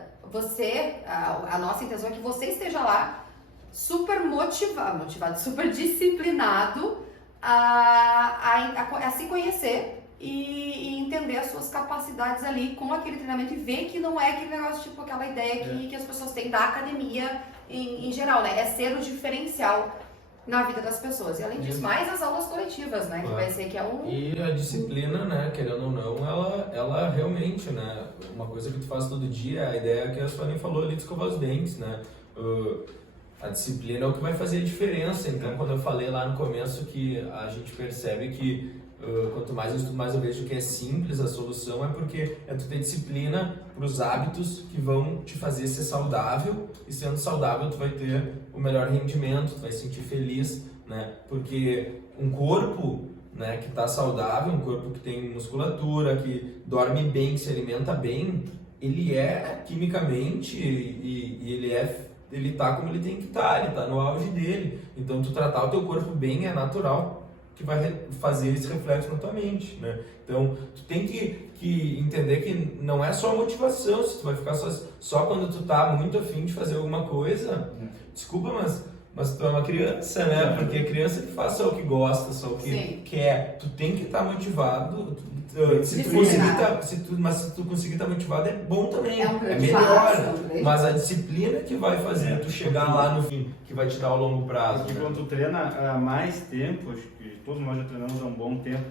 nossa intenção é que você esteja lá super motivado, super disciplinado a se conhecer e entender as suas capacidades ali com aquele treinamento e ver que não é aquele negócio, tipo aquela ideia que as pessoas têm da academia em geral, né? É ser o diferencial na vida das pessoas. E além disso, mais as aulas coletivas, né? Que vai ser que é um... E a disciplina, né, querendo ou não, ela realmente, né, uma coisa que tu faz todo dia, a ideia que a Suelen falou ali de escovar os dentes, né, a disciplina é o que vai fazer a diferença. Então, quando eu falei lá no começo que a gente percebe que quanto mais eu estudo, mais eu vejo que é simples a solução, é porque é tu ter disciplina para os hábitos que vão te fazer ser saudável, e sendo saudável tu vai ter o melhor rendimento, tu vai se sentir feliz, né? Porque um corpo, né, que está saudável, um corpo que tem musculatura, que dorme bem, que se alimenta bem, ele é quimicamente e ele tá como ele tem que estar, ele tá no auge dele. Então tu tratar o teu corpo bem é natural que vai fazer esse reflexo na tua mente, né? Então, tu tem que entender que não é só motivação, se tu vai ficar só quando tu tá muito afim de fazer alguma coisa, desculpa, mas tu é uma criança, né? Porque a criança que faz só o que gosta, só o que quer, tu tem que estar motivado. Se tu conseguir estar motivado é bom também, é melhor, mas a disciplina que vai fazer tu chegar lá no fim, que vai te dar o longo prazo. Porque quando tu treina há mais tempo, acho que todos nós já treinamos há um bom tempo,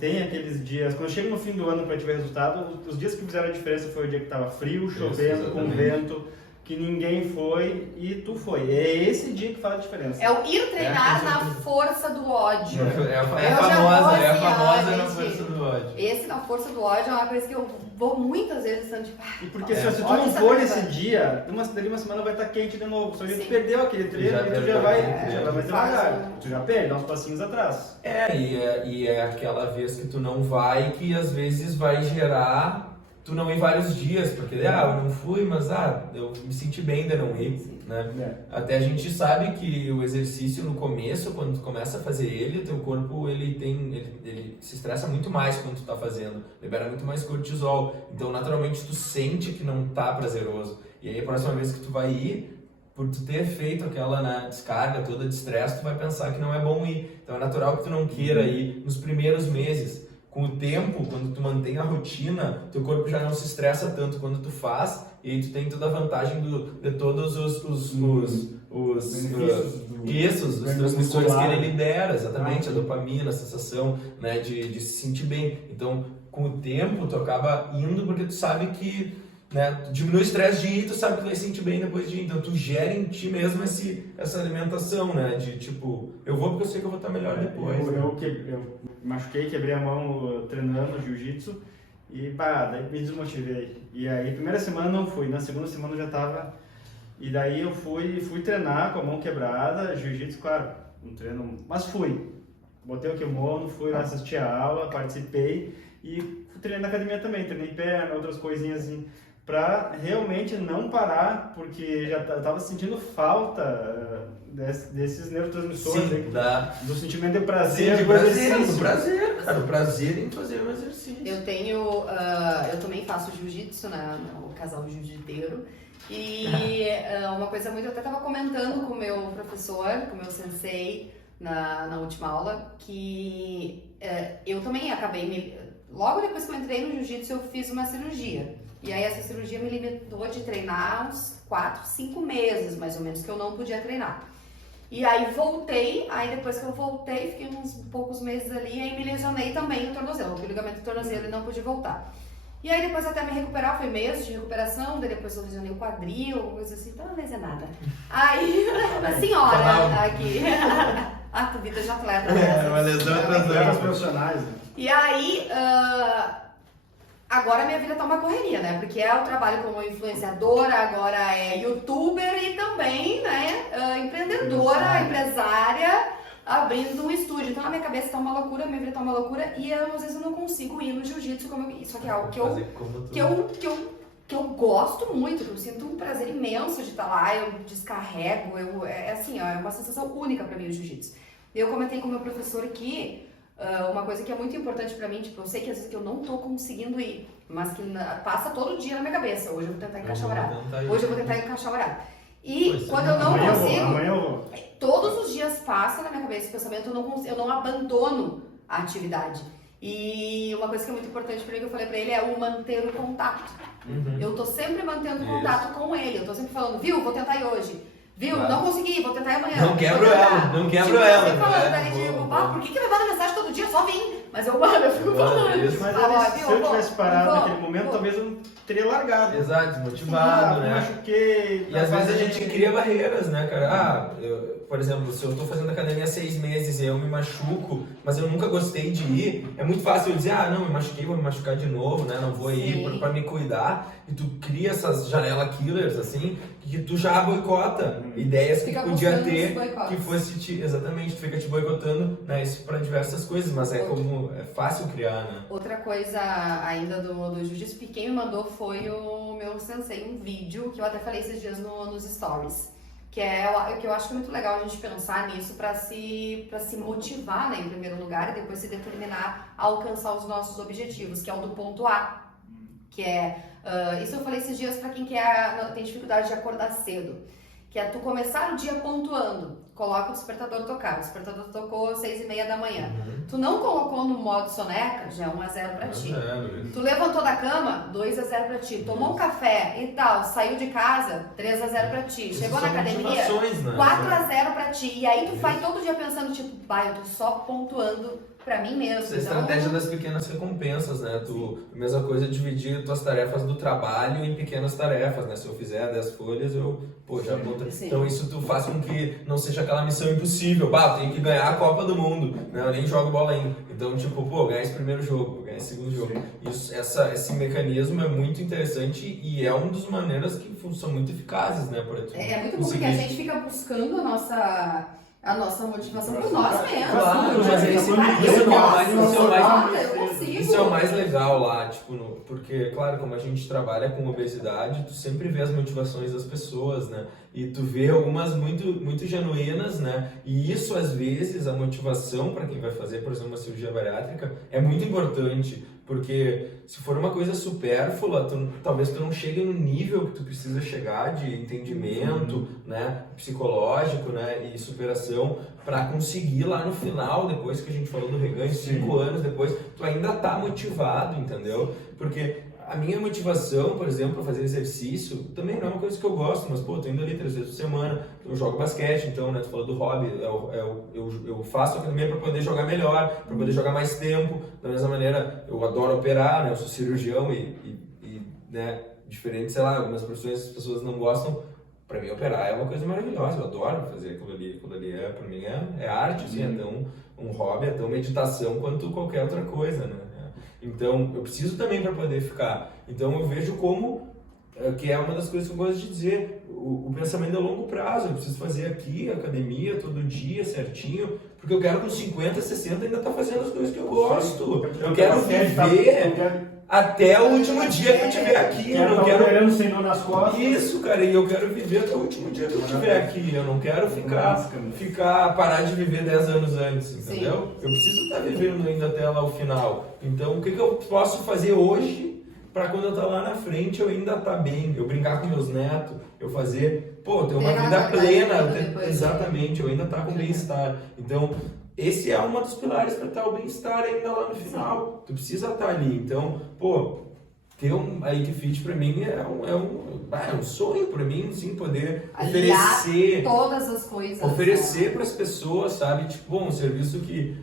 tem aqueles dias, quando chega no fim do ano para te ver resultado, os dias que fizeram a diferença foi o dia que estava frio, chovendo, com vento, que ninguém foi e tu foi. É esse dia que faz a diferença. É o ir treinar na força do ódio. É a famosa na força do ódio. Esse na força do ódio é uma coisa que eu vou muitas vezes sendo tipo... E porque se tu não for esse dia, dali uma semana vai estar quente de novo. Só que tu perdeu aquele treino e tu já vai mais devagar. Tu já perde, dá uns passinhos atrás. E é aquela vez que tu não vai, que às vezes vai gerar tu não ir vários dias, porque eu não fui, mas eu me senti bem de não ir, né? Até a gente sabe que o exercício no começo, quando tu começa a fazer ele, o teu corpo ele se estressa muito mais quando tu tá fazendo, libera muito mais cortisol, então naturalmente tu sente que não tá prazeroso, e aí a próxima vez que tu vai ir, por tu ter feito aquela descarga toda de estresse, tu vai pensar que não é bom ir, então é natural que tu não queira ir nos primeiros meses. Com o tempo, quando tu mantém a rotina, teu corpo já não se estressa tanto quando tu faz, e aí tu tem toda a vantagem de todos os transmissores que ele libera, exatamente, a dopamina, a sensação, né, de se sentir bem. Então, com o tempo, tu acaba indo porque tu sabe que, né, tu diminui o estresse de ir, tu sabe que tu vai se sentir bem depois de ir. Então, tu gera em ti mesmo essa alimentação, né, de tipo, eu vou porque eu sei que eu vou estar melhor depois. Eu machuquei, quebrei a mão treinando jiu-jitsu e daí me desmotivei. E aí, primeira semana não fui, na segunda semana eu já tava. E daí eu fui treinar com a mão quebrada, jiu-jitsu, claro, um treino, mas fui. Botei o kimono, fui lá assistir a aula, participei e treinei na academia também, treinei perna, outras coisinhas assim, pra realmente não parar, porque já tava sentindo falta desses neurotransmissores, do sentimento de prazer. Do prazer, cara, o prazer em fazer o exercício. Eu também faço jiu-jitsu, né, o casal jiu-jiteiro, e uma coisa muito, eu até tava comentando com o meu professor, com o meu sensei, na última aula, que eu também acabei, logo depois que eu entrei no jiu-jitsu, eu fiz uma cirurgia. E aí essa cirurgia me limitou de treinar uns 4, 5 meses, mais ou menos, que eu não podia treinar. E aí voltei, depois que eu voltei, fiquei uns poucos meses ali, aí me lesionei também no tornozelo, o ligamento do tornozelo e não pude voltar. E aí depois até me recuperar, foi meses de recuperação, daí depois eu lesionei o quadril, coisa assim, então não é nada. Aí, a senhora aqui, a vida de atleta. Uma lesão atrás das profissionais. E aí, agora minha vida tá uma correria, né? Porque eu trabalho como influenciadora, agora é youtuber e também, né, empreendedora, empresária, abrindo um estúdio. Então a minha cabeça tá uma loucura, minha vida tá uma loucura e às vezes eu não consigo ir no jiu-jitsu como eu... Isso aqui é algo que eu gosto muito, que eu sinto um prazer imenso de estar lá, eu descarrego, é assim, ó, é uma sensação única pra mim o jiu-jitsu. Eu comentei com o meu professor aqui, uma coisa que é muito importante pra mim, tipo, eu sei que às vezes que eu não tô conseguindo ir, mas que passa todo dia na minha cabeça. Hoje eu vou tentar encaixar o horário. Hoje eu vou tentar encaixar o horário. E quando eu não consigo, todos os dias passa na minha cabeça esse pensamento, eu não abandono a atividade. E uma coisa que é muito importante pra mim, que eu falei pra ele, é o manter o contato. Eu tô sempre mantendo contato com ele, eu tô sempre falando, viu, vou tentar ir hoje. Viu? Claro. Não consegui, vou tentar ir amanhã. Não quebro ela, não quebro ela. Eu falando, né? Tipo, por que me manda mensagem todo dia? Só vim. Mas eu mando, eu fico falando. Mas se eu tivesse parado naquele momento, talvez eu não teria largado. Exato, desmotivado, né? Machuquei. E às vezes a gente cria barreiras, né, cara? Por exemplo, se eu tô fazendo academia há 6 meses e eu me machuco, mas eu nunca gostei de ir, é muito fácil eu dizer, não, me machuquei, vou me machucar de novo, né? Não vou ir pra me cuidar. E tu cria essas janela killers, assim, que tu já boicota ideias que podia ter, que fosse exatamente, tu fica te boicotando, né? Isso pra diversas coisas, mas é fácil criar, né? Outra coisa ainda do jiu-jitsu, que quem me mandou foi o meu sensei, um vídeo que eu até falei esses dias nos stories. Que eu acho que é muito legal a gente pensar nisso para se motivar, né, em primeiro lugar, e depois se determinar a alcançar os nossos objetivos, que é o do ponto A. Que isso eu falei esses dias para quem tem dificuldade de acordar cedo. Que é tu começar o dia pontuando. Coloca o despertador tocar. O despertador tocou 6h30 da manhã. Tu não colocou no modo soneca, já é 1-0 pra ti. Tu levantou da cama, 2-0 pra ti. Tomou um café e tal, saiu de casa, 3-0 pra ti. Chegou na academia, 4-0 pra ti. E aí tu vai todo dia pensando, tipo, eu tô só pontuando pra mim mesmo. Essa estratégia das pequenas recompensas, né? A mesma coisa é dividir tuas tarefas do trabalho em pequenas tarefas, né? Se eu fizer 10 folhas, já vou... Então isso tu faz com que não seja aquela missão impossível. Eu tenho que ganhar a Copa do Mundo, né? Eu nem jogo bola ainda. Então, ganhar esse primeiro jogo, ganhar esse segundo jogo. Esse mecanismo é muito interessante e é uma das maneiras que são muito eficazes, né? É muito bom porque a gente fica buscando a nossa motivação por nós mesmos. Claro, mas isso é o mais legal lá, porque, claro, como a gente trabalha com obesidade, tu sempre vê as motivações das pessoas, né? E tu vê algumas muito, muito genuínas, né? E isso, às vezes, a motivação para quem vai fazer, por exemplo, uma cirurgia bariátrica, é muito importante. Porque se for uma coisa supérflua, talvez tu não chegue no nível que tu precisa chegar de entendimento, né, psicológico, né, e superação para conseguir lá no final, depois que a gente falou do reganho, 5 anos depois, tu ainda tá motivado, entendeu? Porque a minha motivação, por exemplo, para fazer exercício, também não é uma coisa que eu gosto, mas, tô indo ali 3 vezes por semana, eu jogo basquete, então, né, tu falou do hobby, eu faço academia para poder jogar melhor, para poder jogar mais tempo, da mesma maneira, eu adoro operar, né, eu sou cirurgião né, diferente, sei lá, algumas profissões as pessoas não gostam, para mim operar é uma coisa maravilhosa, eu adoro fazer aquilo ali para mim é arte, assim, é tão um hobby, é tão meditação quanto qualquer outra coisa, né. Então, eu preciso também para poder ficar. Então, eu vejo como, que é uma das coisas que eu gosto de dizer, o pensamento é a longo prazo. Eu preciso fazer aqui, academia, todo dia, certinho, porque eu quero com 50, 60 ainda estar fazendo as coisas que eu gosto. Eu quero viver até o último dia que eu estiver aqui. Eu não quero... Senhor nas costas. Isso, cara, e eu quero viver até o último dia que eu estiver aqui. Eu não quero parar de viver 10 anos antes, entendeu? Eu preciso estar vivendo ainda até lá o final. Então, o que eu posso fazer hoje para quando eu estar lá na frente eu ainda estar bem? Eu brincar com meus netos, eu fazer, ter uma vida plena. Exatamente, eu ainda estar com bem-estar. Então, esse é um dos pilares para estar o bem-estar ainda lá no final. Tu precisa estar ali. Então, ter a Equifit para mim é um sonho para mim, sim, poder oferecer todas as coisas. Oferecer para as pessoas, sabe? Um serviço que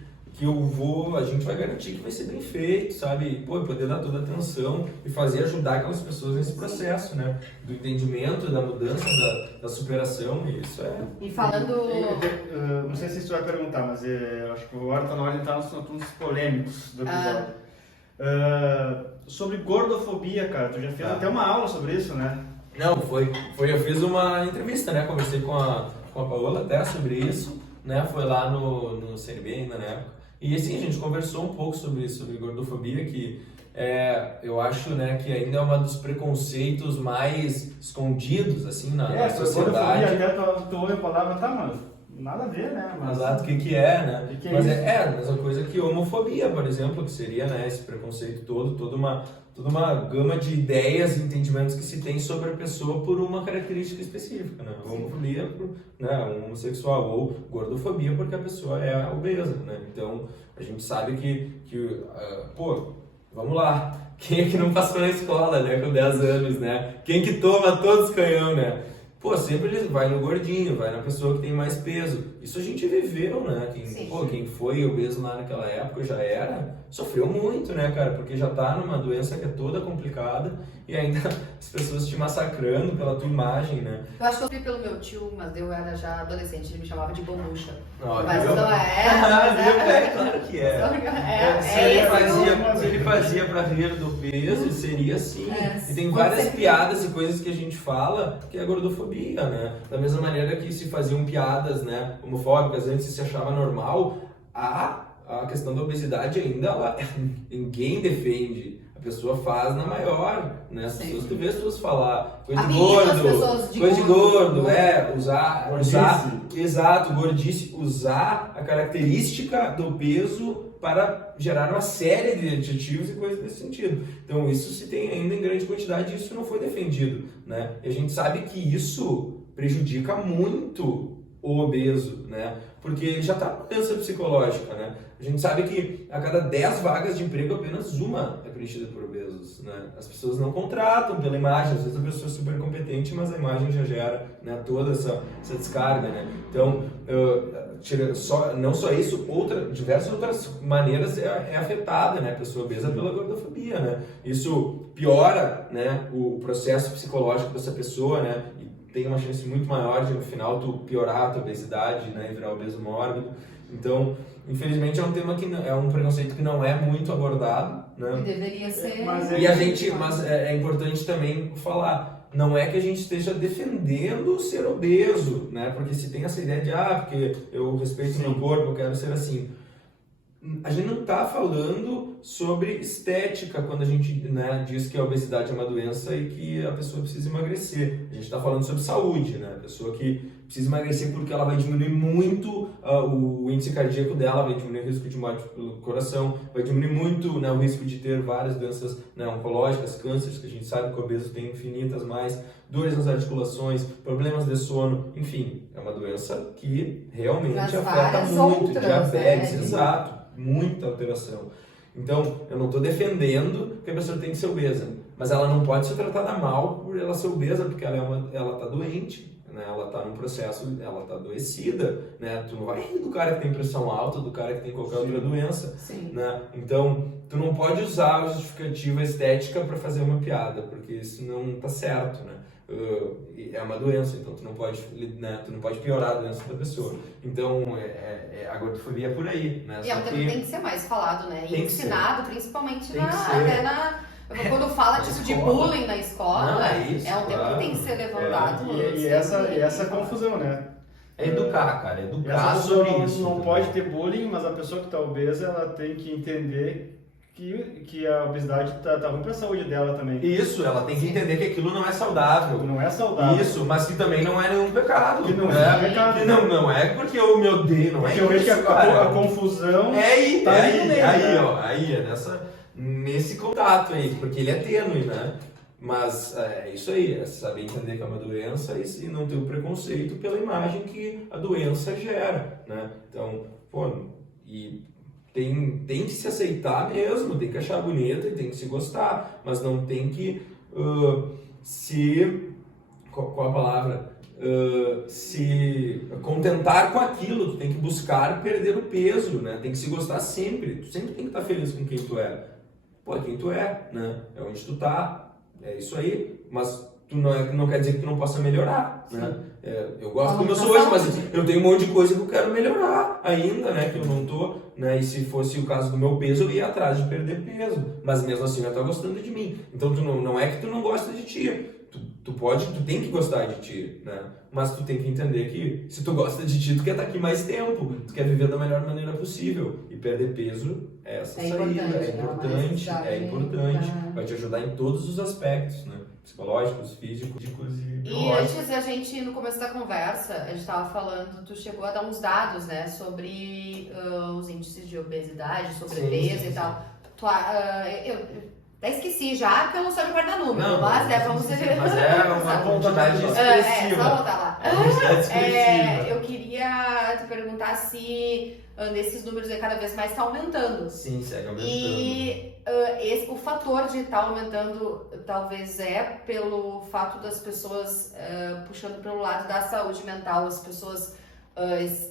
a gente vai garantir que vai ser bem feito, sabe? Pô, poder dar toda a atenção e ajudar aquelas pessoas nesse processo, né? Do entendimento, da mudança, da superação, e isso é... E falando... Não sei se você vai perguntar, mas acho que agora está na hora de entrar nos assuntos polêmicos do episódio. Sobre gordofobia, cara, tu já fez até uma aula sobre isso, né? Não, eu fiz uma entrevista, né? Conversei com a Paola até sobre isso, né? Foi lá no CNB ainda na época. E assim, a gente conversou um pouco sobre gordofobia, que eu acho, né, que ainda é um dos preconceitos mais escondidos, assim, na sociedade. Gordofobia, até tu ouve a palavra, tá, mano, nada a ver, né? Exato, o que é, né? Que Mas isso? é a mesma coisa que homofobia, por exemplo, que seria, né, esse preconceito todo, toda uma gama de ideias e entendimentos que se tem sobre a pessoa por uma característica específica, né? Homofobia por, né, um homossexual, ou gordofobia porque a pessoa é obesa, né? Então, a gente sabe pô, vamos lá, quem é que não passou na escola, né, com 10 anos, né? Quem que toma todos os canhão, né? Pô, sempre ele vai no gordinho, vai na pessoa que tem mais peso. Isso a gente viveu, né? Quem foi obeso lá naquela época sofreu muito, né, cara? Porque já tá numa doença que é toda complicada e ainda as pessoas te massacrando pela tua imagem, né? Eu acho que eu vi pelo meu tio, mas eu era já adolescente, ele me chamava de bombucha. Olha, Mas não claro que é. Se ele fazia pra rir do peso, seria assim. E tem várias piadas e coisas que a gente fala que é gordofobia, né? Da mesma maneira que se faziam piadas, né, homofóbicas, antes se achava normal, a questão da obesidade ainda ninguém defende. A pessoa faz na maior, né? As pessoas, tu vê as pessoas falar coisa de gordo, exato, gordice, usar a característica do peso para gerar uma série de adjetivos e coisas desse sentido. Então isso se tem ainda em grande quantidade e isso não foi defendido, né? E a gente sabe que isso prejudica muito o obeso, né? Porque ele já está com doença psicológica, né? A gente sabe que a cada 10 vagas de emprego, apenas uma é preenchida por obesos, né? As pessoas não contratam pela imagem, às vezes a pessoa é super competente, mas a imagem já gera, né, toda essa descarga, né? Então, não só isso, diversas outras maneiras é afetada, né, a pessoa obesa pela gordofobia, né? Isso piora, né, o processo psicológico dessa pessoa, né? Tem uma chance muito maior de no final tu piorar a tua obesidade, né, e virar obeso mórbido. Então, infelizmente é um tema que é um preconceito que não é muito abordado, né? Que deveria ser. Mas é importante também falar, não é que a gente esteja defendendo ser obeso, né? Porque se tem essa ideia de porque eu respeito o meu corpo, eu quero ser assim. A gente não está falando sobre estética quando a gente, né, diz que a obesidade é uma doença e que a pessoa precisa emagrecer. A gente está falando sobre saúde, né? A pessoa que precisa emagrecer porque ela vai diminuir muito o índice cardíaco dela, vai diminuir o risco de morte pelo coração, vai diminuir muito, né, o risco de ter várias doenças, né, oncológicas, cânceres, que a gente sabe que o obeso tem infinitas mais, dores nas articulações, problemas de sono, enfim, é uma doença que realmente afeta muito, outras, diabetes, né? Exato. Muita alteração. Então, eu não estou defendendo que a pessoa tem que ser obesa, mas ela não pode ser tratada mal por ela ser obesa, porque ela está doente, né? Ela está num processo, ela está adoecida, né? Tu não vai rir do cara que tem pressão alta, do cara que tem qualquer outra doença, né? Então, tu não pode usar a justificativa estética para fazer uma piada, porque isso não está certo, né? É uma doença, então tu não pode, né, tu não pode piorar a doença da pessoa. Então a gordofobia é por aí, né? E é um tema que tem que ser mais falado, né? E ensinado, principalmente quando fala tipo de bullying na escola, é um tema que tem que ser levantado. E essa confusão, né? É educar, cara, educar sobre isso. Não pode ter bullying, mas a pessoa que está obesa, ela tem que entender que a obesidade tá ruim pra saúde dela também. Isso, ela tem que entender que aquilo não é saudável. Não é saudável. Isso, mas que também não é nenhum pecado. Que não é pecado. Que não é porque eu me odeio, não é. Porque eu vejo que a confusão aí, nesse contato aí, porque ele é tênue, né? Mas é isso aí, é saber entender que é uma doença e não ter o preconceito pela imagem que a doença gera, né? Então, tem que se aceitar mesmo, tem que achar bonita e tem que se gostar, mas não tem que qual a palavra? se contentar com aquilo, tu tem que buscar perder o peso, né? Tem que se gostar sempre, tu sempre tem que estar feliz com quem tu é. Pô, é quem tu é, né? É onde tu tá, é isso aí, mas tu não quer dizer que tu não possa melhorar, né? Eu gosto como eu sou hoje, mas eu tenho um monte de coisa que eu quero melhorar ainda, né? Que eu não tô, né? E se fosse o caso do meu peso, eu ia atrás de perder peso, mas mesmo assim eu tô gostando de mim. Então tu não é que tu não gosta de ti. Tu tem que gostar de ti, né? Mas tu tem que entender que se tu gosta de ti, tu quer estar aqui mais tempo, tu quer viver da melhor maneira possível. E perder peso é essa saída, é importante, vai te ajudar em todos os aspectos, né? Psicológicos, físicos e biológicos. Antes a gente, no começo da conversa, a gente estava falando, tu chegou a dar uns dados, né, sobre os índices de obesidade, sobrepeso e tal. Eu até esqueci já, porque eu não sei guardar número, mas vamos ver. Mas é uma quantidade expressiva. Só voltar lá. Uma quantidade expressiva. Eu queria te perguntar se nesses números cada vez mais está aumentando. Sim, segue aumentando. E o fator de estar aumentando talvez é pelo fato das pessoas puxando pelo lado da saúde mental, as pessoas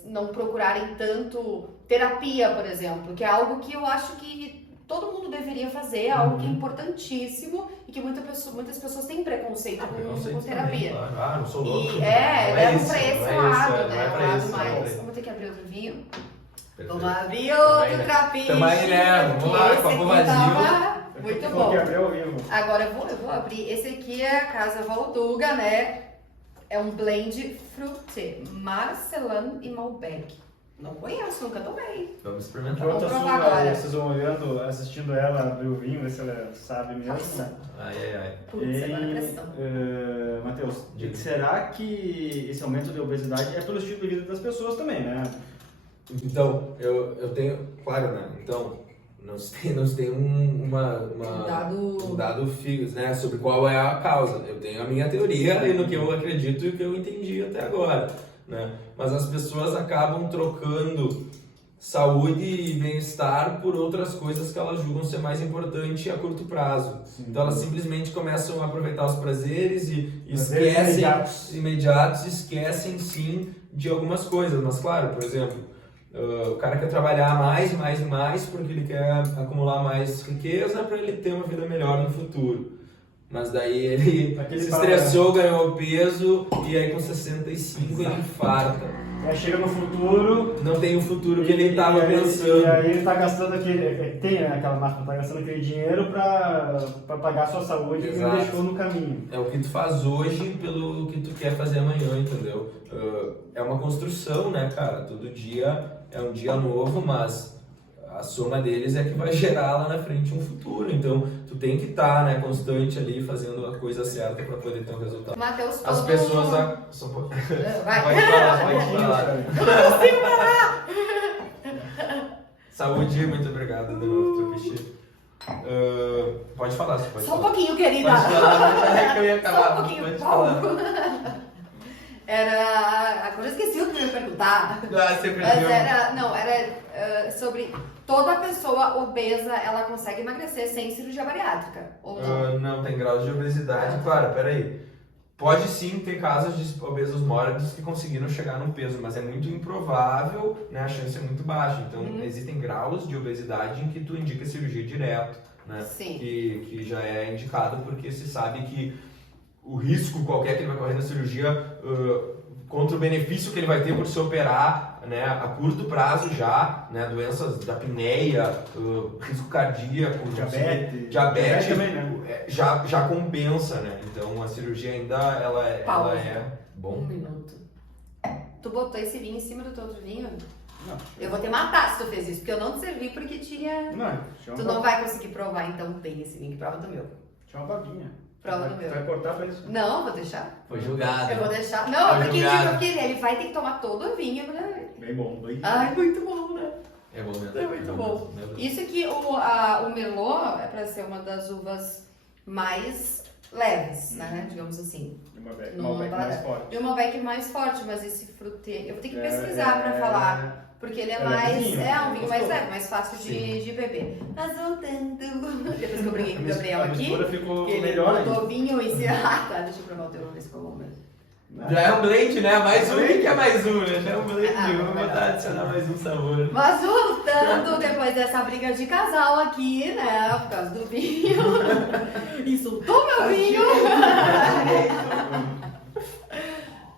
não procurarem tanto terapia, por exemplo, que é algo que eu acho que todo mundo deveria fazer, algo que é importantíssimo e que muitas pessoas têm preconceito com terapia. Também, claro. Não sou louco. E levam pra esse lado, né? Não é pra isso, mais. Vamos ter que abrir outro vinho. Perfeito. Vamos abrir outro trapinho. Também, né? Vamos lá, copo vazio. Muito bom. Agora eu vou abrir. Esse aqui é a Casa Valduga, né? É um blend fruité, Marcelin e Malbec. Não conheço, nunca tomei. Vamos experimentar. Enquanto Vamos provar agora. vocês vão olhando, assistindo ela abrir o vinho, ver se ela sabe mesmo. Nossa. Ai. Putz, agora é pressão. Matheus, será que esse aumento de obesidade é pelo estilo de vida das pessoas também, né? Então, eu tenho, claro, né? Então, não se tem um dado fixo, né? Sobre qual é a causa. Eu tenho a minha teoria e no que eu acredito e o que eu entendi até agora, né? Mas as pessoas acabam trocando saúde e bem-estar por outras coisas que elas julgam ser mais importante a curto prazo. Sim. Então elas simplesmente começam a aproveitar os prazeres e esquecem imediatos, esquecem sim de algumas coisas. Mas claro, por exemplo, o cara quer trabalhar mais porque ele quer acumular mais riqueza para ele ter uma vida melhor no futuro. Mas daí ele se estressou, ganhou peso e aí com 65 ele infarta. Aí chega no futuro... Não tem o futuro que ele estava pensando. E aí ele está gastando aquela máquina, está gastando aquele dinheiro para pagar a sua saúde. Exato. E ele deixou no caminho. É o que tu faz hoje pelo que tu quer fazer amanhã, entendeu? É uma construção, né, cara? Todo dia é um dia novo, mas a soma deles é que vai gerar lá na frente um futuro. Então, tu tem que estar, né, constante ali, fazendo a coisa certa para poder ter um resultado. Matheus, as pessoas... Vai. Pode falar. Eu não consigo falar! Saúde, muito obrigado de novo, Tupichi. Pode falar, você pode falar. Só um pouquinho, querida. Pode falar, é que eu ia acabar. Só um pouquinho, pode falar. Agora eu esqueci o que eu ia perguntar. Você mas era sobre toda pessoa obesa, ela consegue emagrecer sem cirurgia bariátrica, ou não? Não, tem graus de obesidade. Claro, peraí. Pode sim ter casos de obesos mórbidos que conseguiram chegar num peso, mas é muito improvável, né? A chance é muito baixa. Então, existem graus de obesidade em que tu indica cirurgia direto, né? Sim. Que já é indicado porque se sabe que o risco qualquer que ele vai correr na cirurgia contra o benefício que ele vai ter por se operar, né, a curto prazo já, né, doenças da apneia, risco cardíaco, diabetes também, né? já compensa, né? Então a cirurgia ainda ela é bom. Um minuto. Tu botou esse vinho em cima do teu outro vinho? Não. Eu vou te matar se tu fez isso, porque eu não te servi porque tinha... Tu não vai conseguir provar então bem esse vinho, que prova do meu. Tinha uma baguinha. Prova do meu. Vai cortar pra isso? Não, vou deixar. Foi julgado. Eu vou deixar. Não, porque ele vai ter que tomar todo o vinho, né? Bem bom. Ai, muito bom, né? É bom mesmo. É muito bom. Isso aqui, o Merlot é pra ser uma das uvas mais leves, né? Digamos assim. De uma Malbec mais forte. De uma Malbec mais forte, mas esse fruté... Eu vou ter que pesquisar pra falar. Porque ele é mais... um vinho mais leve, mais fácil de beber. Mas voltando... Depois que eu briguei com o Gabriel aqui, ficou ele melhor botou vinho em cima... Ah, tá, deixa eu provar o teu, ver se ficou bom mesmo. Já é um blend, né? Mais um, o que é mais um, né? Já é um blend, vamos botar, adicionar mais um sabor. Mas voltando, depois dessa briga de casal aqui, né, por causa do vinho, insultou meu vinho.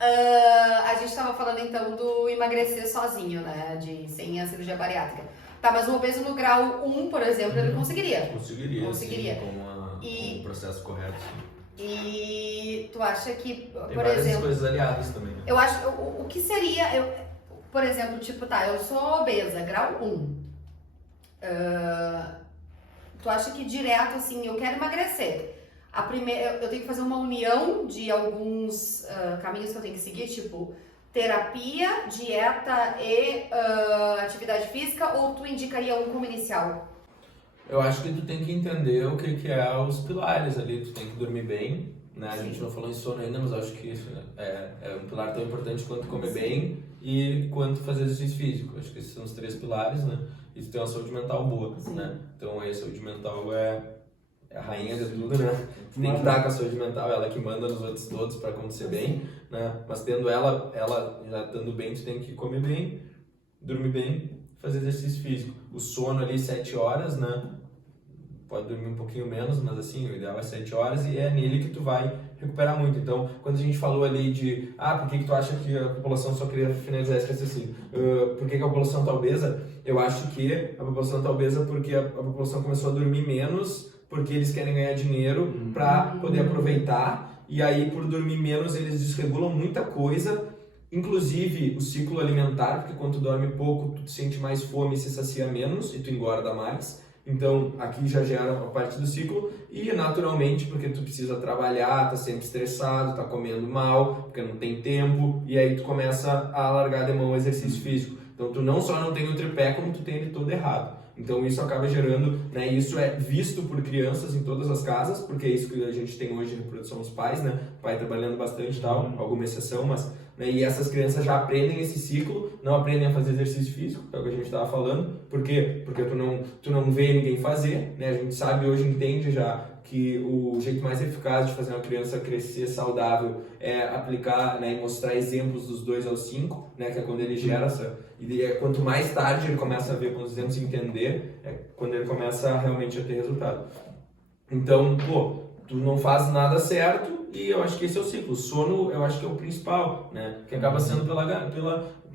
A gente tava falando então do emagrecer sozinho, né, sem a cirurgia bariátrica. Tá, mas o obeso no grau 1, por exemplo, ele conseguiria. Conseguiria. Sim, com o processo correto. E tu acha que, Tem por várias exemplo... coisas aliadas também, né? Eu acho, o que seria, por exemplo, tipo, tá, eu sou obesa, grau 1. Tu acha que direto, assim, eu quero emagrecer. Eu tenho que fazer uma união de alguns caminhos que eu tenho que seguir, tipo, terapia, dieta e atividade física, ou tu indicaria um como inicial? Eu acho que tu tem que entender o que é os pilares ali, tu tem que dormir bem, né? A gente não falou em sono ainda, mas eu acho que isso é um pilar tão importante quanto comer bem e quanto fazer exercício físico. Acho que esses são os 3 pilares, né? E tu tem uma saúde mental boa, né? Então a saúde mental é a rainha de tudo, né? Tu tem que estar com a saúde mental, ela que manda nos outros todos para acontecer bem, né? Mas tendo ela já estando bem, tu tem que comer bem, dormir bem, fazer exercício físico. O sono ali 7 horas, né? Pode dormir um pouquinho menos, mas assim, o ideal é 7 horas e é nele que tu vai recuperar muito. Então, quando a gente falou ali de por que tu acha que a população, só queria finalizar esse raciocínio, por que a população está obesa? Eu acho que a população está obesa porque a população começou a dormir menos, porque eles querem ganhar dinheiro para poder aproveitar, e aí por dormir menos eles desregulam muita coisa, inclusive o ciclo alimentar, porque quando tu dorme pouco tu sente mais fome e se sacia menos e tu engorda mais. Então aqui já gera uma parte do ciclo e naturalmente porque tu precisa trabalhar, tá sempre estressado, tá comendo mal, porque não tem tempo, e aí tu começa a largar de mão o exercício físico. Então tu não só não tem o tripé, como tu tem ele todo errado. Então isso acaba gerando, né, isso é visto por crianças em todas as casas, porque é isso que a gente tem hoje de reprodução dos pais, né, o pai trabalhando bastante e tal, alguma exceção, mas, né, e essas crianças já aprendem esse ciclo, não aprendem a fazer exercício físico, que é o que a gente estava falando, por quê? Porque tu não vê ninguém fazer, né, a gente sabe hoje, entende já que o jeito mais eficaz de fazer uma criança crescer saudável é aplicar, né, e mostrar exemplos dos 2 aos 5, né, que é quando ele gera essa... E quanto mais tarde ele começa a ver com os exemplos e entender, é quando ele começa realmente a ter resultado. Então, tu não faz nada certo e eu acho que esse é o ciclo. O sono, eu acho que é o principal, né, que acaba sendo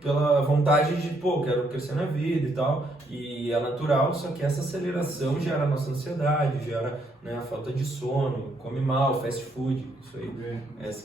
pela vontade de, quero crescer na vida e tal, e é natural, só que essa aceleração gera a nossa ansiedade, gera, né, a falta de sono, come mal, fast food, isso aí.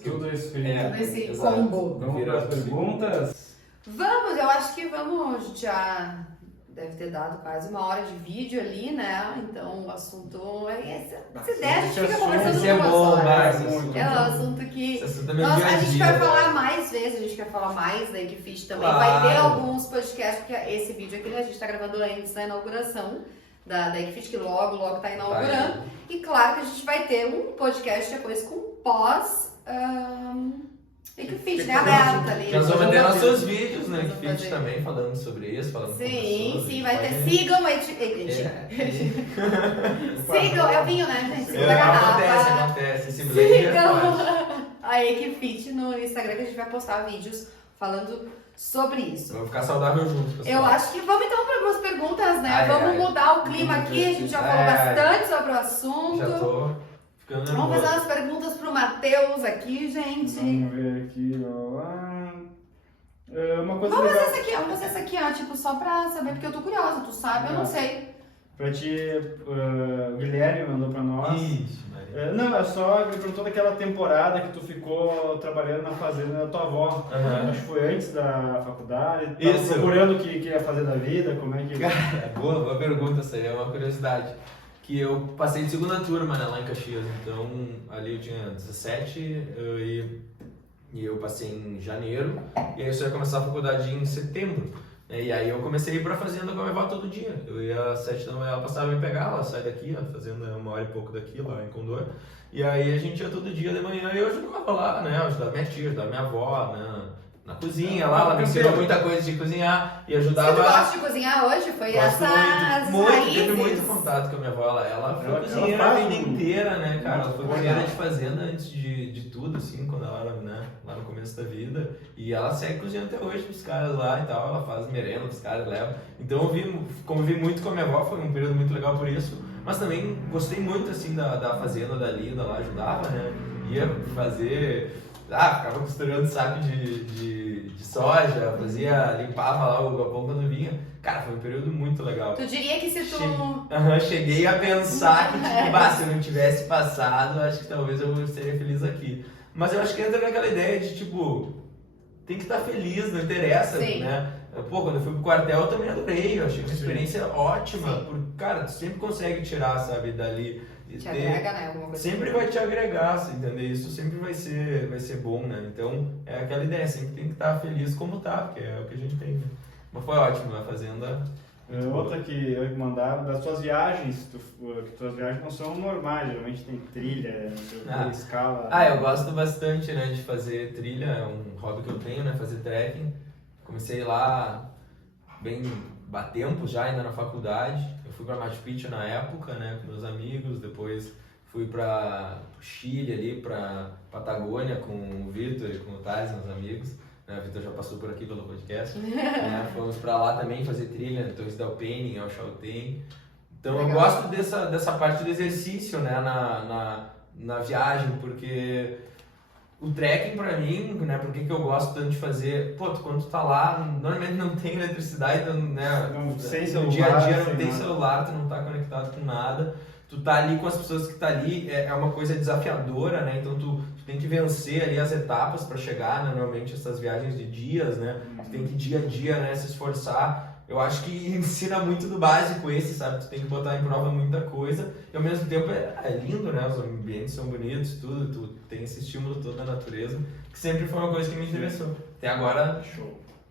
Tudo isso. Tudo esse combo. Vamos para as perguntas? Vamos, eu acho que vamos, já deve ter dado quase 1 hora de vídeo ali, né? Então o assunto é esse. Essa ideia a gente fica conversando esse é umas bom, horas. mas É um assunto que nossa, a gente vai falar mais vezes, a gente quer falar mais da Equifit também. Vai ter alguns podcasts, porque esse vídeo aqui a gente tá gravando antes da inauguração da Equifit, que logo tá inaugurando. E claro que a gente vai ter um podcast depois com pós... Equifit, né? Aberta ali. Nós vamos ter nossos vídeos, né? Equifit também, falando sobre isso, falando Sim, vai ter. Sigam a Equifit. Sigam, é o vinho, né, gente? Sigam a garrafa. Acontece. Esse blend é forte. A Equifit no Instagram, que a gente vai postar vídeos falando sobre isso. Vamos ficar saudável juntos, pessoal. Eu acho que vamos então para algumas perguntas, né? Vamos mudar o clima aqui, a gente já falou bastante sobre o assunto. Já tô ficando nervoso. Vamos fazer umas perguntas pro Matheus aqui, gente. Vamos ver aqui, ó lá. Uma coisa Vamos legal. fazer essa aqui, ó, tipo, só pra saber, porque eu tô curiosa, tu sabe, eu não sei. Pra ti, o Guilherme mandou pra nós. Ixi, Maria. Não, é só, ele perguntou daquela temporada que tu ficou trabalhando na fazenda da tua avó. Acho que foi antes da faculdade. Tava procurando o que ia fazer da vida, como é que... Cara, boa pergunta essa aí, é uma curiosidade. Que eu passei de segunda turma, né, lá em Caxias, então ali eu tinha 17 e eu passei em janeiro, e aí eu só ia começar a faculdade em setembro. E aí eu comecei a ir pra fazenda com a minha avó todo dia. Eu ia às 7 da manhã, ela passava a me pegar, ela sai daqui, a fazenda é 1 hora e pouco daqui, lá em Condor. E aí a gente ia todo dia de manhã e eu ajudava lá, né, ajudava minha tia, ajudava minha avó, né, na cozinha lá, ela me ensinou muita coisa de cozinhar e Você ajudava... gosta de cozinhar hoje? Foi Gosto essas muito, raízes. teve muito contato com a minha avó. Ela foi cozinheira a vida inteira, né, cara? Ela foi cozinheira de fazenda antes de tudo, assim, quando ela era, né, lá no começo da vida. E ela segue cozinhando até hoje pros caras lá e tal. Ela faz merenda pros caras, leva. Então eu convivi muito com a minha avó, foi um período muito legal por isso. Mas também gostei muito, assim, da fazenda da Lida lá, ajudava, né? Ia fazer... ficava costurando saco de soja, limpava lá o galpão quando vinha. Cara, foi um período muito legal. Tu diria que se tu... Cheguei a pensar que, tipo, se eu não tivesse passado, acho que talvez eu seria feliz aqui. Mas eu acho que entra naquela ideia de, tipo, tem que estar feliz, não interessa, Sim. né? Pô, quando eu fui pro quartel eu também adorei, eu achei uma experiência ótima. Porque, cara, tu sempre consegue tirar, sabe, dali. Te agrega, né? Alguma coisa Sempre assim. vai te agregar, você entender? Isso sempre vai ser bom, né? Então, é aquela ideia, sempre tem que estar feliz como tá, porque é o que a gente tem, né? Mas foi ótimo, a Fazenda... Outra que eu ia mandar, das tuas viagens, que tuas viagens não são normais, geralmente tem trilha, não sei o que, escala... eu gosto bastante, né, de fazer trilha, é um hobby que eu tenho, né, fazer trekking. Comecei lá bem há tempo já, ainda na faculdade. Eu fui para Machu Picchu na época, né, com meus amigos, depois fui para Chile ali, para Patagônia com o Vitor e com o Thales, meus amigos. O Vitor já passou por aqui pelo podcast. Fomos para lá também fazer trilha, Torres del Paine, El Chaltén. Então eu gosto dessa parte do exercício, né, na viagem, porque o trekking pra mim, né, por que eu gosto tanto de fazer, quando tu tá lá, normalmente não tem eletricidade, né, no dia a dia não tem celular, tu não tá conectado com nada, tu tá ali com as pessoas que tá ali, é uma coisa desafiadora, né, então tu tem que vencer ali as etapas para chegar, né, normalmente essas viagens de dias, né, tu tem que dia a dia, né, se esforçar. Eu acho que ensina muito do básico esse, sabe? Tu tem que botar em prova muita coisa e ao mesmo tempo é lindo, né? Os ambientes são bonitos, tudo, tu tem esse estímulo todo da natureza, que sempre foi uma coisa que me interessou. Até agora,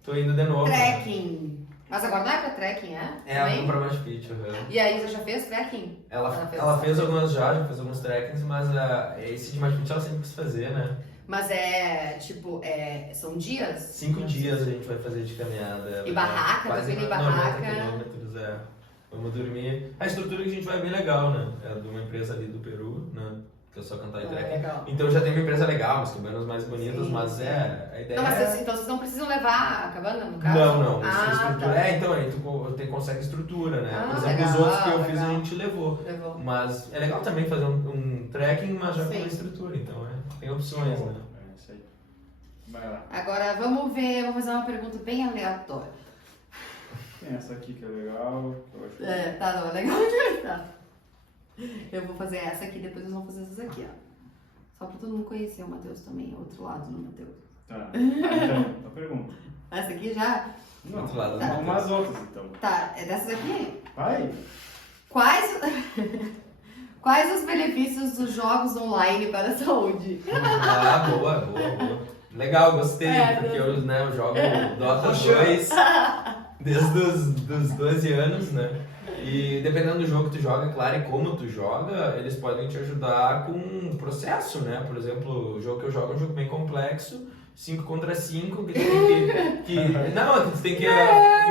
tô indo de novo. Trekking. Né? Mas agora não é pra trekking, é? Ela foi pra Machu Picchu. E aí, você já fez trekking? Ela fez algumas já fez alguns trekkings, mas esse de Machu Picchu ela sempre quis fazer, né? Mas são dias? 5 dias a gente vai fazer de caminhada. E barraca, quase dormir em 90 barraca. quilômetros, Vamos dormir. A estrutura que a gente vai é bem legal, né? É de uma empresa ali do Peru, né? Que é só cantar e trekking. Legal. Então já tem uma empresa legal, umas cabanas mais bonitas, Sim, mas a ideia não, mas é... então vocês não precisam levar a cabana, no caso? Não. Estrutura... Tá. então aí tu consegue estrutura, né? Por exemplo, legal, os outros que eu fiz legal. a gente levou. Mas é legal também fazer um trekking, mas já com Sim. estrutura, então tem opções, né? Isso aí. Vai lá. Agora vamos fazer uma pergunta bem aleatória. Tem essa aqui que é legal. Que eu acho... Não, é legal. Tá. Eu vou fazer essa aqui, depois nós vamos fazer essas aqui, ó. Só pra todo mundo conhecer o Matheus também, outro lado do Matheus. Tá, então, a pergunta. Essa aqui já? Não, Outro lado, tá. Umas outras então. Tá, é dessas aqui? Vai! Quais os benefícios dos jogos online para a saúde? Boa. Legal, gostei, porque eu jogo Dota 2 desde os 12 anos, né? E dependendo do jogo que tu joga, claro, e como tu joga, eles podem te ajudar com o processo, né? Por exemplo, o jogo que eu jogo é um jogo bem complexo, 5 contra 5, que tu tem que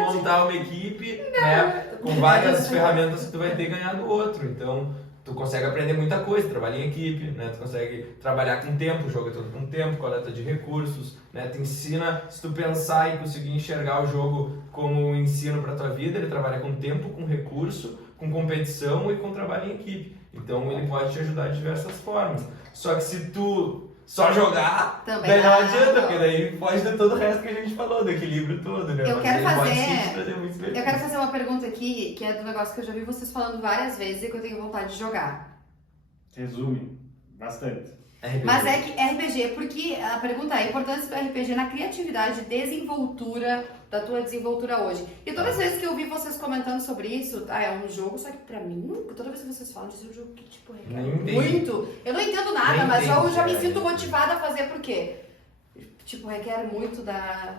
montar uma equipe, né? Com várias ferramentas que tu vai ter que ganhar do outro. Então, tu consegue aprender muita coisa, trabalha em equipe, né? Tu consegue trabalhar com tempo, o jogo é todo com tempo, coleta de recursos, né? Tu ensina, se tu pensar e conseguir enxergar o jogo como um ensino para tua vida, ele trabalha com tempo, com recurso, com competição e com trabalho em equipe. Então ele pode te ajudar de diversas formas. Só que se tu só jogar, também daí não adianta, porque daí pode ter todo o resto que a gente falou, do equilíbrio todo, né? Eu Mas quero ele pode fazer- sim te trazer muitos benefícios. Eu quero fazer uma pergunta aqui, que é do negócio que eu já vi vocês falando várias vezes e que eu tenho vontade de jogar. Resume bastante. RPG. Mas é que RPG, porque a pergunta é a importância do RPG na criatividade e desenvoltura da tua desenvoltura hoje. E todas as vezes que eu vi vocês comentando sobre isso, é um jogo, só que pra mim, toda vez que vocês falam disso, é um jogo que, tipo, requer Nem entendi. muito. Eu não entendo nada, Nem mas eu entendi, já me é. sinto motivada a fazer, por quê? Tipo, requer muito da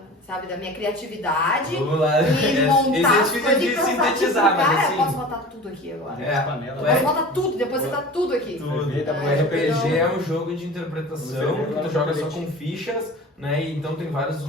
minha criatividade. Vamos lá. E montar Esse é as difícil coisas de e pensar, sintetizar, tipo, mas cara, assim... eu posso botar tudo aqui agora. É, panela. Eu posso botar tudo, depositar tudo aqui. Tudo. Fervida, O põe RPG então- é um jogo de interpretação, que tu joga só com fichas, né? E então tem várias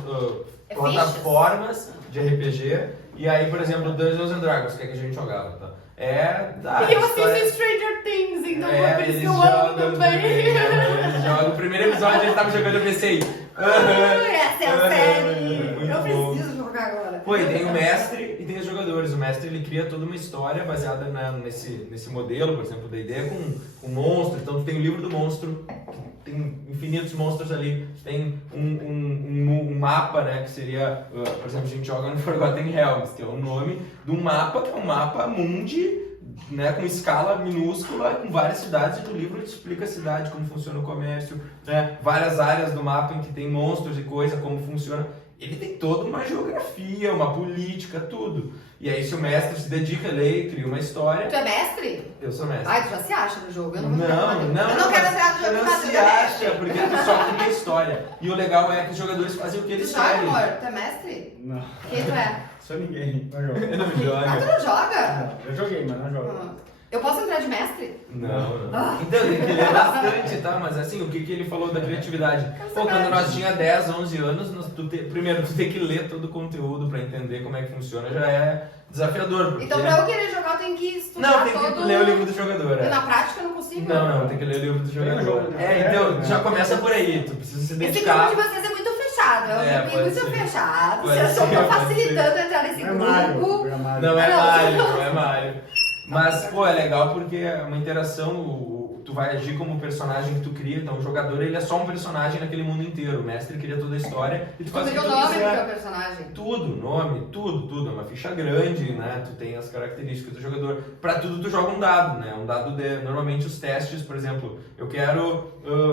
É plataformas de RPG. E aí, por exemplo, Dungeons and Dragons, que é que a gente jogava, tá? E eu assisto Stranger Things, então por isso eles eu amo jogam também. Eles jogam. O primeiro episódio ele tava jogando, eu pensei... Essa é a série! Muito Eu bom. preciso jogar agora. Pô, e tem o mestre e tem os jogadores. O mestre ele cria toda uma história baseada nesse modelo, por exemplo, da ideia com monstro. Então tu tem o livro do monstro, que tem infinitos monstros ali. Tem um mapa, né, que seria, por exemplo, a gente joga no Forgotten Realms, que é o nome de um mapa, que é um mapa mundi, né, com escala minúscula, com várias cidades, e no livro ele explica a cidade, como funciona o comércio, né, várias áreas do mapa em que tem monstros e coisa, como funciona. Ele tem toda uma geografia, uma política, tudo. E aí se o mestre se dedica a ler, cria uma história... Tu é mestre? Eu sou mestre. Ai, tu já se acha no jogo, eu não Não, eu não quero entrar no jogo, não mas se tu é mestre. acha, porque tu só cria história. E o legal é que os jogadores fazem o que Tu eles joga, querem. amor? Tu é mestre? Não, Quem tu é? sou ninguém, não jogo. Eu não Ah, tu jogo. não joga? Não, eu joguei, mas não jogo. Eu posso entrar de mestre? Não. Ah. Então, tem que ler bastante, tá? Mas assim, o que ele falou da criatividade? Pô, quando nós tinha 10, 11 anos, primeiro tu tem que ler todo o conteúdo pra entender como é que funciona, já é desafiador. Porque... Então pra eu querer jogar eu tenho que estudar Não, tem que todo... ler o livro do jogador. E na prática eu não consigo? Não, tem que ler o livro do jogador. Então, já começa por aí, tu precisa se Esse dedicar. grupo de vocês é muito fechado, é um grupinho pode muito ser. fechado. Pode Vocês ser, estão pode facilitando entrar nesse Não é Mario, grupo. é Mario. Não é Não. Mario, não é Mario. Mas, pô, é legal porque é uma interação, tu vai agir como personagem que tu cria, então o jogador ele é só um personagem naquele mundo inteiro, o mestre cria toda a história e tu faz o que Como é tu o nome do quiser. teu personagem? Tudo, nome, tudo, é uma ficha grande, né, tu tem as características do jogador. Pra tudo tu joga um dado, né, normalmente os testes, por exemplo, eu quero